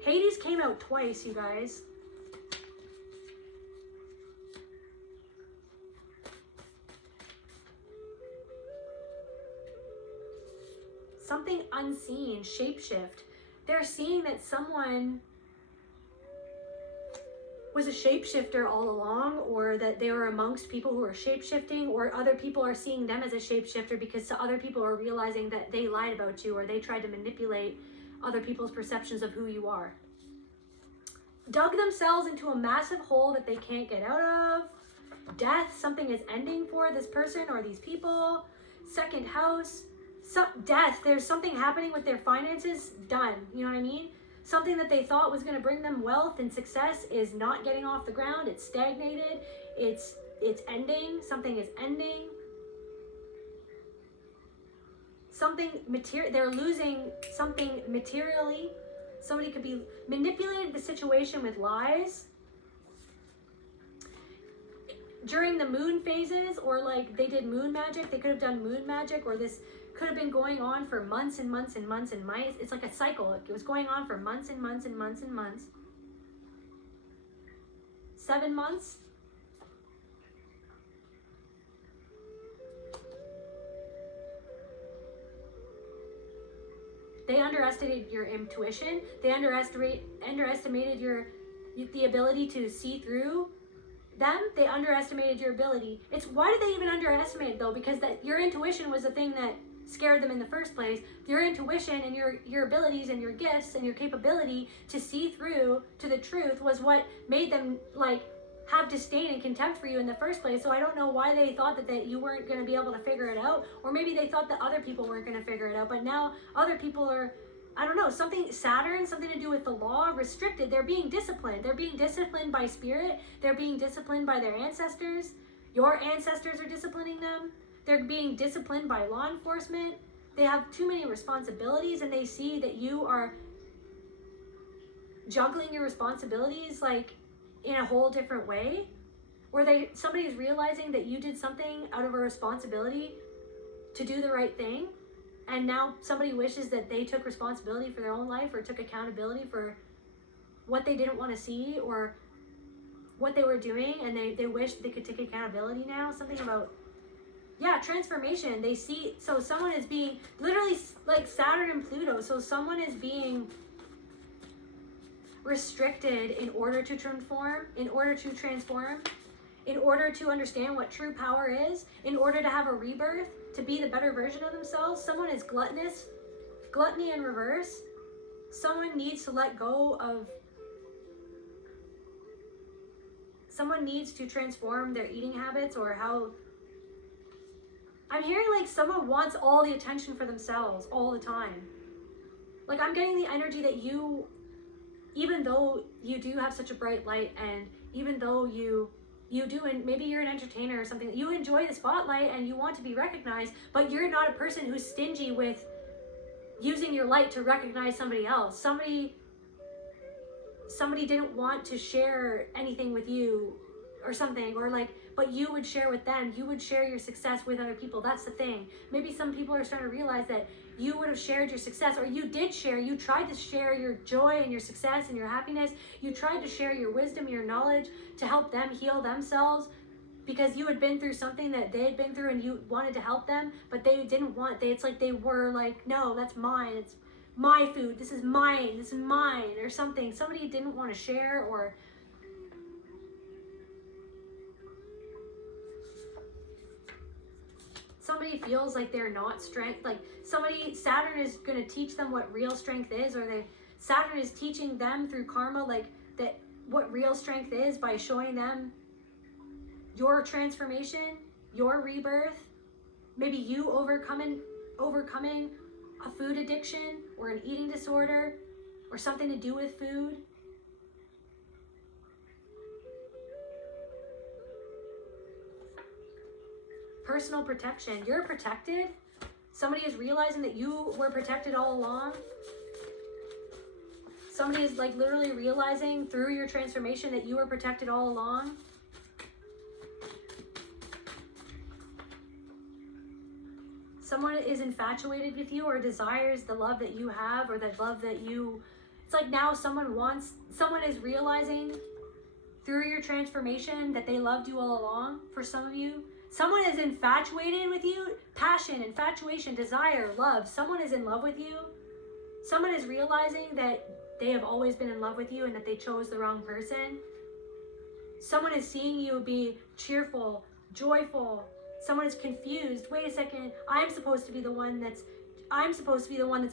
Hades came out twice, you guys. Something unseen, shapeshift. They're seeing that someone was a shapeshifter all along, or that they were amongst people who are shapeshifting, or other people are seeing them as a shapeshifter because other people are realizing that they lied about you, or they tried to manipulate other people's perceptions of who you are. dug themselves into a massive hole that they can't get out of. Death, something is ending for this person or these people. Second house, death, there's something happening with their finances, done. You know what I mean? Something that they thought was going to bring them wealth and success is not getting off the ground. It's stagnated. It's ending. Something is ending. They're losing something materially. Somebody could be manipulated the situation with lies during the moon phases, or like they did moon magic. They could have done moon magic, or this could have been going on for months and months and months and months. It's like a cycle. It was going on for months and months and months and months. 7 months. They underestimated your intuition. They underestimated the ability to see through them. They underestimated your ability. It's why did they even underestimate it though? Because your intuition was the thing that scared them in the first place. Your intuition and your abilities and your gifts and your capability to see through to the truth was what made them like have disdain and contempt for you in the first place. So I don't know why they thought that you weren't going to be able to figure it out, or maybe they thought that other people weren't going to figure it out, but now other people are, I don't know, something to do with the law, restricted. They're being disciplined. They're being disciplined by spirit. They're being disciplined by their ancestors. Your ancestors are disciplining them. They're being disciplined by law enforcement. They have too many responsibilities, and they see that you are juggling your responsibilities like in a whole different way. Or somebody is realizing that you did something out of a responsibility to do the right thing, and now somebody wishes that they took responsibility for their own life, or took accountability for what they didn't want to see or what they were doing, and they wish they could take accountability now. Something about, yeah, transformation. They see, so someone is being, literally like Saturn and Pluto, so someone is being restricted in order to transform, in order to understand what true power is, in order to have a rebirth, to be the better version of themselves. Someone is gluttonous, gluttony in reverse. Someone needs to let go of, someone needs to transform their eating habits, or how, I'm hearing like someone wants all the attention for themselves all the time. Like I'm getting the energy that you, even though you do have such a bright light, and even though you do, and maybe you're an entertainer or something, you enjoy the spotlight and you want to be recognized, but you're not a person who's stingy with using your light to recognize somebody else. Somebody didn't want to share anything with you or something, or like, but you would share with them. You would share your success with other people. That's the thing. Maybe some people are starting to realize that you would have shared your success, or you did share. You tried to share your joy and your success and your happiness. You tried to share your wisdom, your knowledge, to help them heal themselves, because you had been through something that they had been through, and you wanted to help them, but they didn't want. It's like they were like, no, that's mine. It's my food. This is mine. This is mine, or something. Somebody didn't want to share, or somebody feels like they're not strength, like Saturn is going to teach them what real strength is, or Saturn is teaching them through karma, like that, what real strength is, by showing them your transformation, your rebirth, maybe you overcoming a food addiction or an eating disorder or something to do with food. Personal protection. You're protected. Somebody is realizing that you were protected all along. Somebody is like literally realizing through your transformation that you were protected all along. Someone is infatuated with you, or desires the love that you have, or the love that you, it's like now someone is realizing through your transformation that they loved you all along. For some of you, someone is infatuated with you. Passion, infatuation, desire, love. Someone is in love with you. Someone is realizing that they have always been in love with you, and that they chose the wrong person. Someone is seeing you be cheerful, joyful. Someone is confused. Wait a second, I'm supposed to be the one that's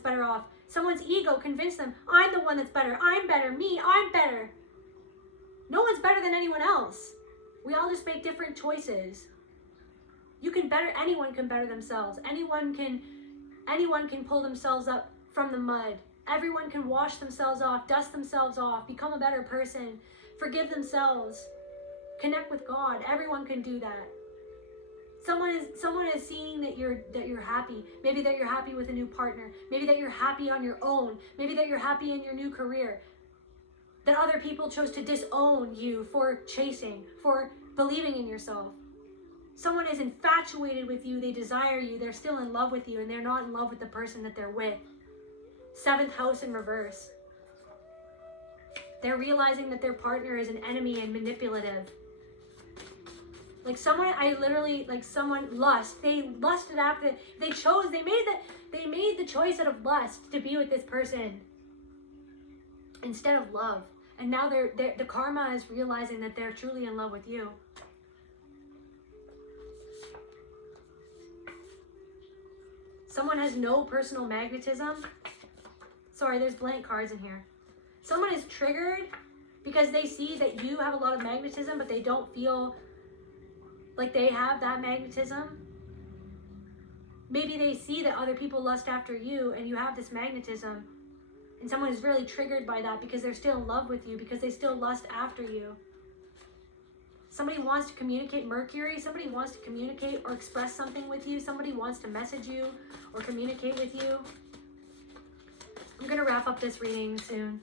better off. Someone's ego convinced them, I'm the one that's better. I'm better. Me, I'm better. No one's better than anyone else. We all just make different choices. Anyone can better themselves. Anyone can pull themselves up from the mud. Everyone can wash themselves off, dust themselves off, become a better person, forgive themselves, connect with God. Everyone can do that. Someone is seeing that you're happy. Maybe that you're happy with a new partner. Maybe that you're happy on your own. Maybe that you're happy in your new career. That other people chose to disown you for chasing, for believing in yourself. Someone is infatuated with you. They desire you. They're still in love with you, and they're not in love with the person that they're with. 7th house in reverse. They're realizing that their partner is an enemy and manipulative. Like someone lust. They lusted after, they made the choice out of lust to be with this person instead of love. And now the karma is realizing that they're truly in love with you. Someone has no personal magnetism. Sorry, there's blank cards in here. Someone is triggered because they see that you have a lot of magnetism, but they don't feel like they have that magnetism. Maybe they see that other people lust after you and you have this magnetism. And someone is really triggered by that because they're still in love with you, because they still lust after you. Somebody wants to communicate Mercury. Somebody wants to communicate or express something with you. Somebody wants to message you or communicate with you. I'm going to wrap up this reading soon.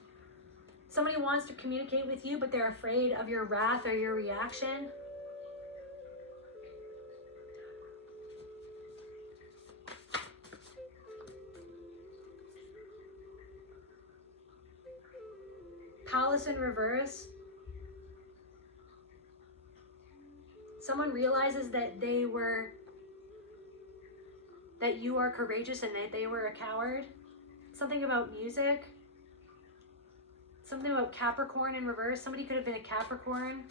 Somebody wants to communicate with you, but they're afraid of your wrath or your reaction. Palace in reverse. Someone realizes that you are courageous and that they were a coward. Something about music. Something about Capricorn in reverse. Somebody could have been a Capricorn.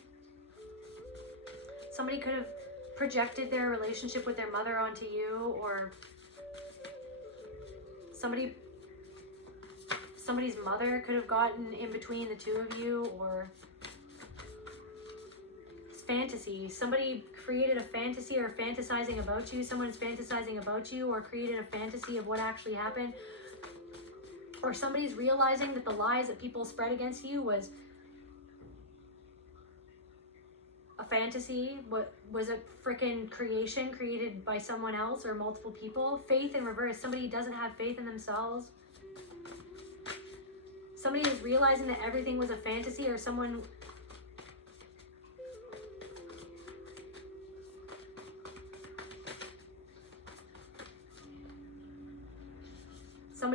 Somebody could have projected their relationship with their mother onto you, or somebody's mother could have gotten in between the two of you, or it's fantasy. Somebody created a fantasy or fantasizing about you. Someone's fantasizing about you or created a fantasy of what actually happened. Or somebody's realizing that the lies that people spread against you was a fantasy, was a freaking creation created by someone else or multiple people. Faith in reverse. Somebody doesn't have faith in themselves. Somebody is realizing that everything was a fantasy, or somebody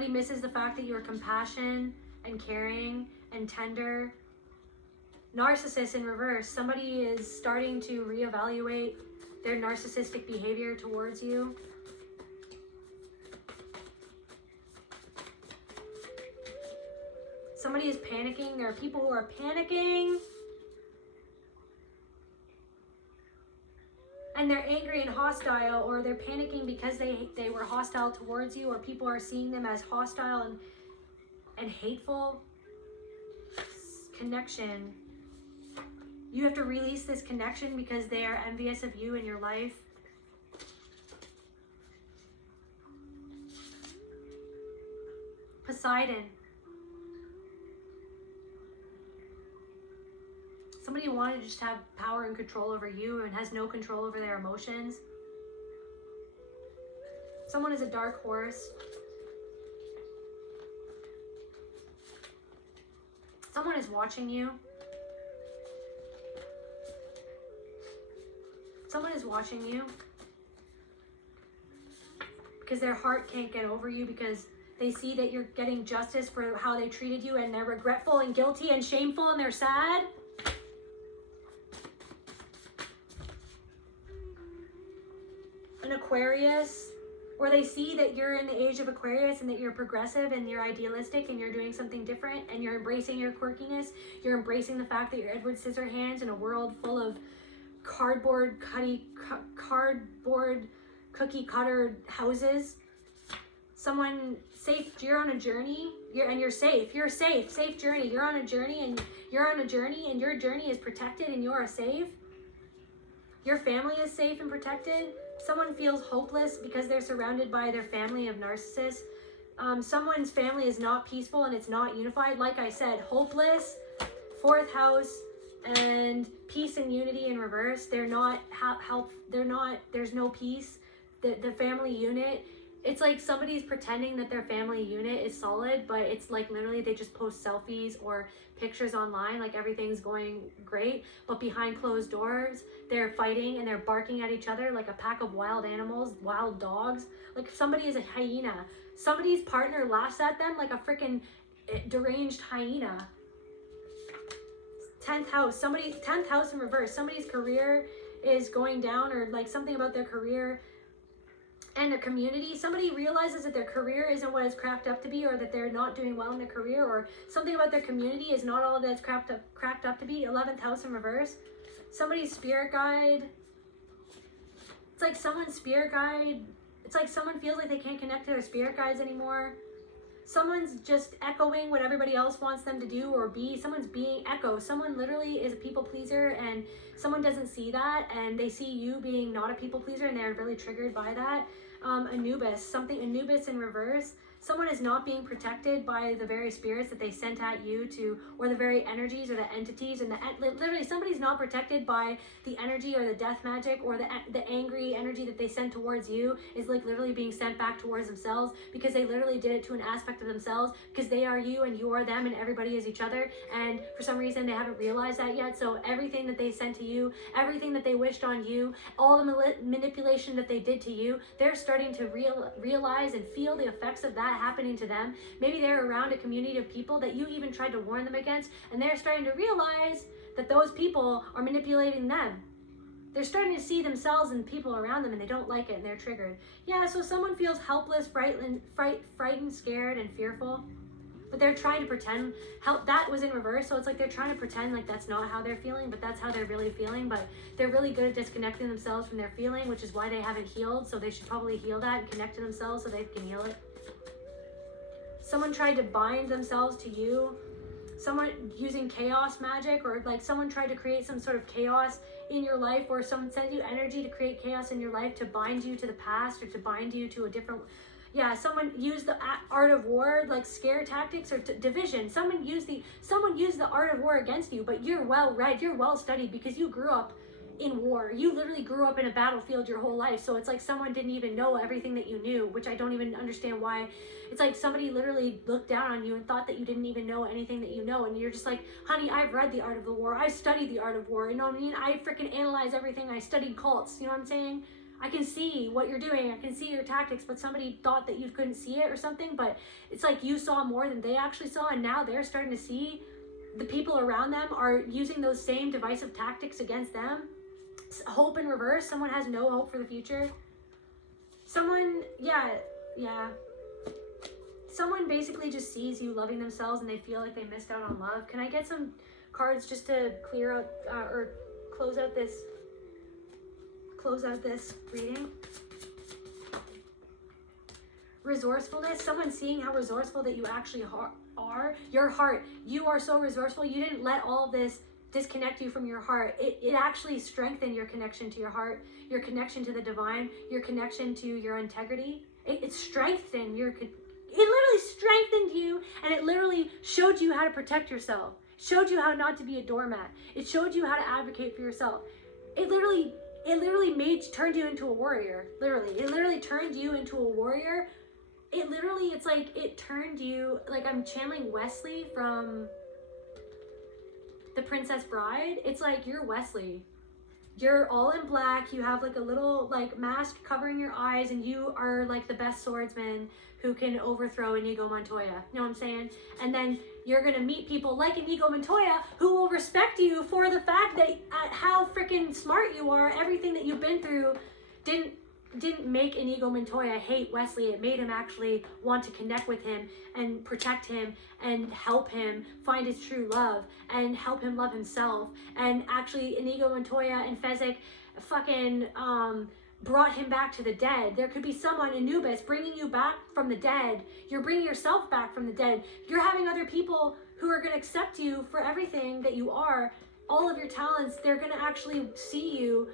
misses the fact that you are compassionate and caring and tender. Narcissist in reverse. Somebody is starting to reevaluate their narcissistic behavior towards you. Somebody is panicking. There are people who are panicking. And they're angry and hostile, or they're panicking because they were hostile towards you, or people are seeing them as hostile and hateful. Connection. You have to release this connection because they are envious of you in your life. Poseidon. Somebody wanted to just have power and control over you and has no control over their emotions. Someone is a dark horse. Someone is watching you. Someone is watching you because their heart can't get over you, because they see that you're getting justice for how they treated you, and they're regretful and guilty and shameful, and they're sad. An Aquarius, or they see that you're in the age of Aquarius and that you're progressive and you're idealistic and you're doing something different and you're embracing your quirkiness. You're embracing the fact that you're Edward Scissorhands in a world full of cardboard cookie cutter houses. Someone safe, you're on a journey, you're safe. You're safe. Safe journey. You're on a journey and your journey is protected and you are safe. Your family is safe and protected. Someone feels hopeless because they're surrounded by their family of narcissists. Someone's family is not peaceful and it's not unified. Like I said, hopeless, 4th house, and peace and unity in reverse. They're not there's no peace. The family unit, it's like somebody's pretending that their family unit is solid, but it's like literally they just post selfies or pictures online like everything's going great, but behind closed doors they're fighting and they're barking at each other like a pack of wild animals, wild dogs. Like if somebody is a hyena, somebody's partner laughs at them like a freaking deranged hyena. 10th house, 10th house in reverse, somebody's career is going down, or like something about their career and their community. Somebody realizes that their career isn't what it's cracked up to be, or that they're not doing well in their career, or something about their community is not all that it's cracked up to be. 11th house in reverse. Somebody's spirit guide. It's like someone's spirit guide. It's like someone feels like they can't connect to their spirit guides anymore. Someone's just echoing what everybody else wants them to do or be. Someone's being echo. Someone literally is a people pleaser and someone doesn't see that, and they see you being not a people pleaser and they're really triggered by that. Anubis in reverse. Someone is not being protected by the very spirits that they sent at you to, or the very energies or the entities, and literally somebody's not protected by the energy or the death magic or the angry energy that they sent towards you is like literally being sent back towards themselves, because they literally did it to an aspect of themselves, because they are you and you are them and everybody is each other, and for some reason they haven't realized that yet. So everything that they sent to you, everything that they wished on you, all the manipulation that they did to you, they're starting to realize and feel the effects of that happening to them. Maybe they're around a community of people that you even tried to warn them against, and they're starting to realize that those people are manipulating them. They're starting to see themselves and people around them, and they don't like it and they're triggered. Yeah, so someone feels helpless, frightened, scared, and fearful, but they're trying to pretend. That was in reverse, so it's like they're trying to pretend like that's not how they're feeling, but that's how they're really feeling. But they're really good at disconnecting themselves from their feeling, which is why they haven't healed, so they should probably heal that and connect to themselves so they can heal it. Someone tried to bind themselves to you. Someone using chaos magic, or like someone tried to create some sort of chaos in your life, or someone sent you energy to create chaos in your life to bind you to the past, or to bind you to a different... Yeah, someone used the art of war, like scare tactics, or division. Someone used the art of war against you, but you're well read, you're well studied, because you grew up in war. You literally grew up in a battlefield your whole life. So it's like someone didn't even know everything that you knew, which I don't even understand why. It's like somebody literally looked down on you and thought that you didn't even know anything that you know. And you're just like, honey, I've read the art of the war. I studied the art of war. You know what I mean? I freaking analyze everything. I studied cults. You know what I'm saying? I can see what you're doing. I can see your tactics, but somebody thought that you couldn't see it or something. But it's like you saw more than they actually saw. And now they're starting to see the people around them are using those same divisive tactics against them. Hope in reverse. Someone has no hope for the future. Someone, yeah. Someone basically just sees you loving themselves and they feel like they missed out on love. Can I get some cards just to clear out or close out this reading? Resourcefulness. Someone seeing how resourceful that you actually are. Your heart. You are so resourceful. You didn't let all of this disconnect you from your heart. It actually strengthened your connection to your heart, your connection to the divine, your connection to your integrity. It strengthened it literally strengthened you, and it literally showed you how to protect yourself. It showed you how not to be a doormat. It showed you how to advocate for yourself. It literally turned you into a warrior. It literally turned you into a warrior. It's like it turned you, like I'm channeling Wesley from The Princess Bride. It's like you're Wesley. You're all in black. You have like a little like mask covering your eyes, and you are like the best swordsman who can overthrow Inigo Montoya. You know what I'm saying? And then you're gonna meet people like Inigo Montoya who will respect you for the fact that how freaking smart you are. Everything that you've been through didn't make Inigo Montoya hate Wesley. It made him actually want to connect with him and protect him and help him find his true love and help him love himself. And actually Inigo Montoya and Fezzik fucking brought him back to the dead. There could be someone, Anubis, bringing you back from the dead. You're bringing yourself back from the dead. You're having other people who are going to accept you for everything that you are, all of your talents. They're going to actually see you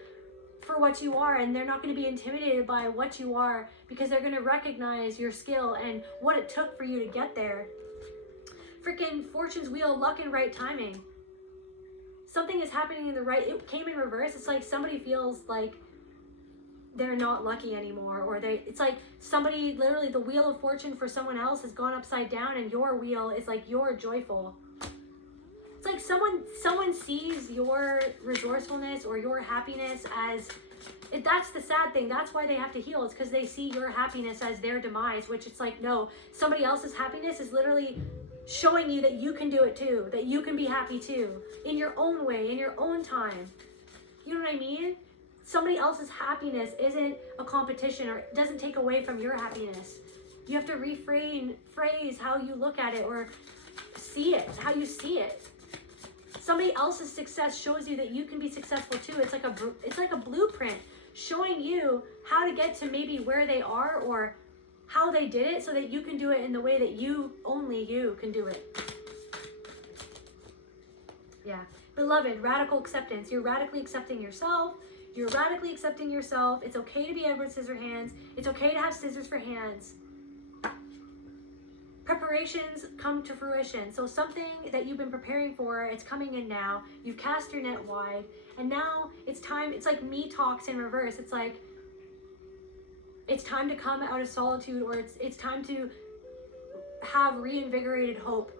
for what you are, and they're not going to be intimidated by what you are, because they're going to recognize your skill and what it took for you to get there. Freaking fortune's wheel, luck and right timing. Something is happening in the right, it came in reverse. It's like somebody feels like they're not lucky anymore, or it's like somebody, literally the wheel of fortune for someone else has gone upside down, and your wheel is like, you're joyful. It's like someone sees your resourcefulness or your happiness as, that's the sad thing. That's why they have to heal. It's because they see your happiness as their demise, which it's like, no, somebody else's happiness is literally showing you that you can do it too, that you can be happy too, in your own way, in your own time. You know what I mean? Somebody else's happiness isn't a competition, or doesn't take away from your happiness. You have to phrase how you look at it, or see it, how you see it. Somebody else's success shows you that you can be successful too. It's like a blueprint showing you how to get to maybe where they are, or how they did it, so that you can do it in the way that only you can do it. Yeah. Beloved, radical acceptance. You're radically accepting yourself. You're radically accepting yourself. It's okay to be Edward Scissorhands. It's okay to have scissors for hands. Preparations come to fruition. So something that you've been preparing for, it's coming in now. You've cast your net wide, and now it's time. It's like me talks in reverse. It's like, it's time to come out of solitude, or it's time to have reinvigorated hope.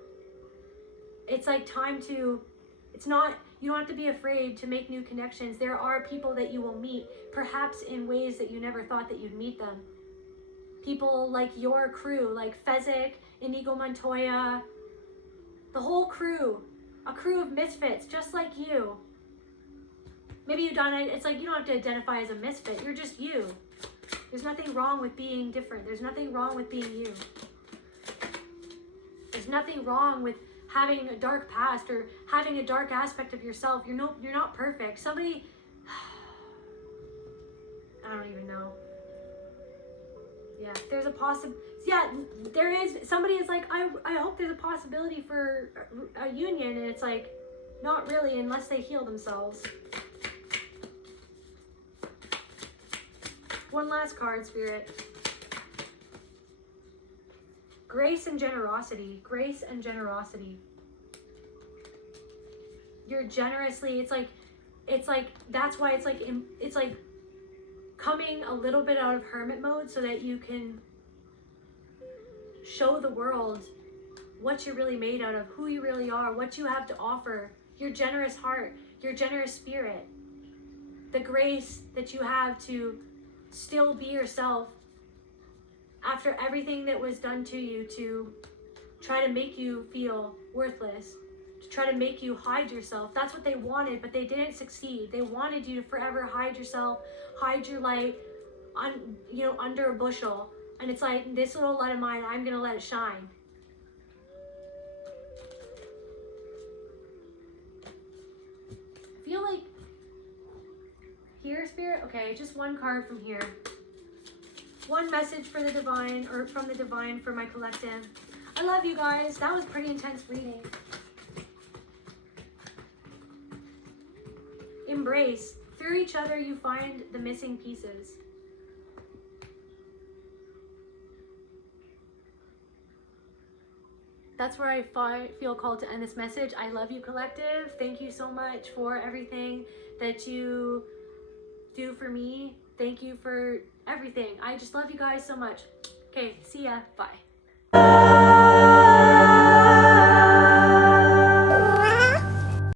It's like time to, you don't have to be afraid to make new connections. There are people that you will meet, perhaps in ways that you never thought that you'd meet them. People like your crew, like Fezzik, Inigo Montoya, the whole crew, a crew of misfits just like you. Maybe it's like, you don't have to identify as a misfit, you're just you. There's nothing wrong with being different. There's nothing wrong with being you. There's nothing wrong with having a dark past, or having a dark aspect of yourself. You're not perfect. Somebody, I don't even know. Yeah, there's a there is, somebody is like, I hope there's a possibility for a union, and it's like, not really, unless they heal themselves. One last card, Spirit. Grace and generosity. Grace and generosity. You're generously, it's like, that's why it's like coming a little bit out of hermit mode, so that you can show the world what you're really made out of, who you really are, what you have to offer, your generous heart, your generous spirit, the grace that you have to still be yourself after everything that was done to you, to try to make you feel worthless, to try to make you hide yourself. That's what they wanted, but they didn't succeed. They wanted you to forever hide yourself, hide your light under a bushel. And it's like, this little light of mine, I'm gonna let it shine. I feel like here, Spirit, okay, just one card from here. One message for the divine, or from the divine for my collective. I love you guys. That was pretty intense reading. Embrace. Through each other, you find the missing pieces. That's where I feel called to end this message. I love you, collective. Thank you so much for everything that you do for me. Thank you for everything. I just love you guys so much. Okay, see ya. Bye.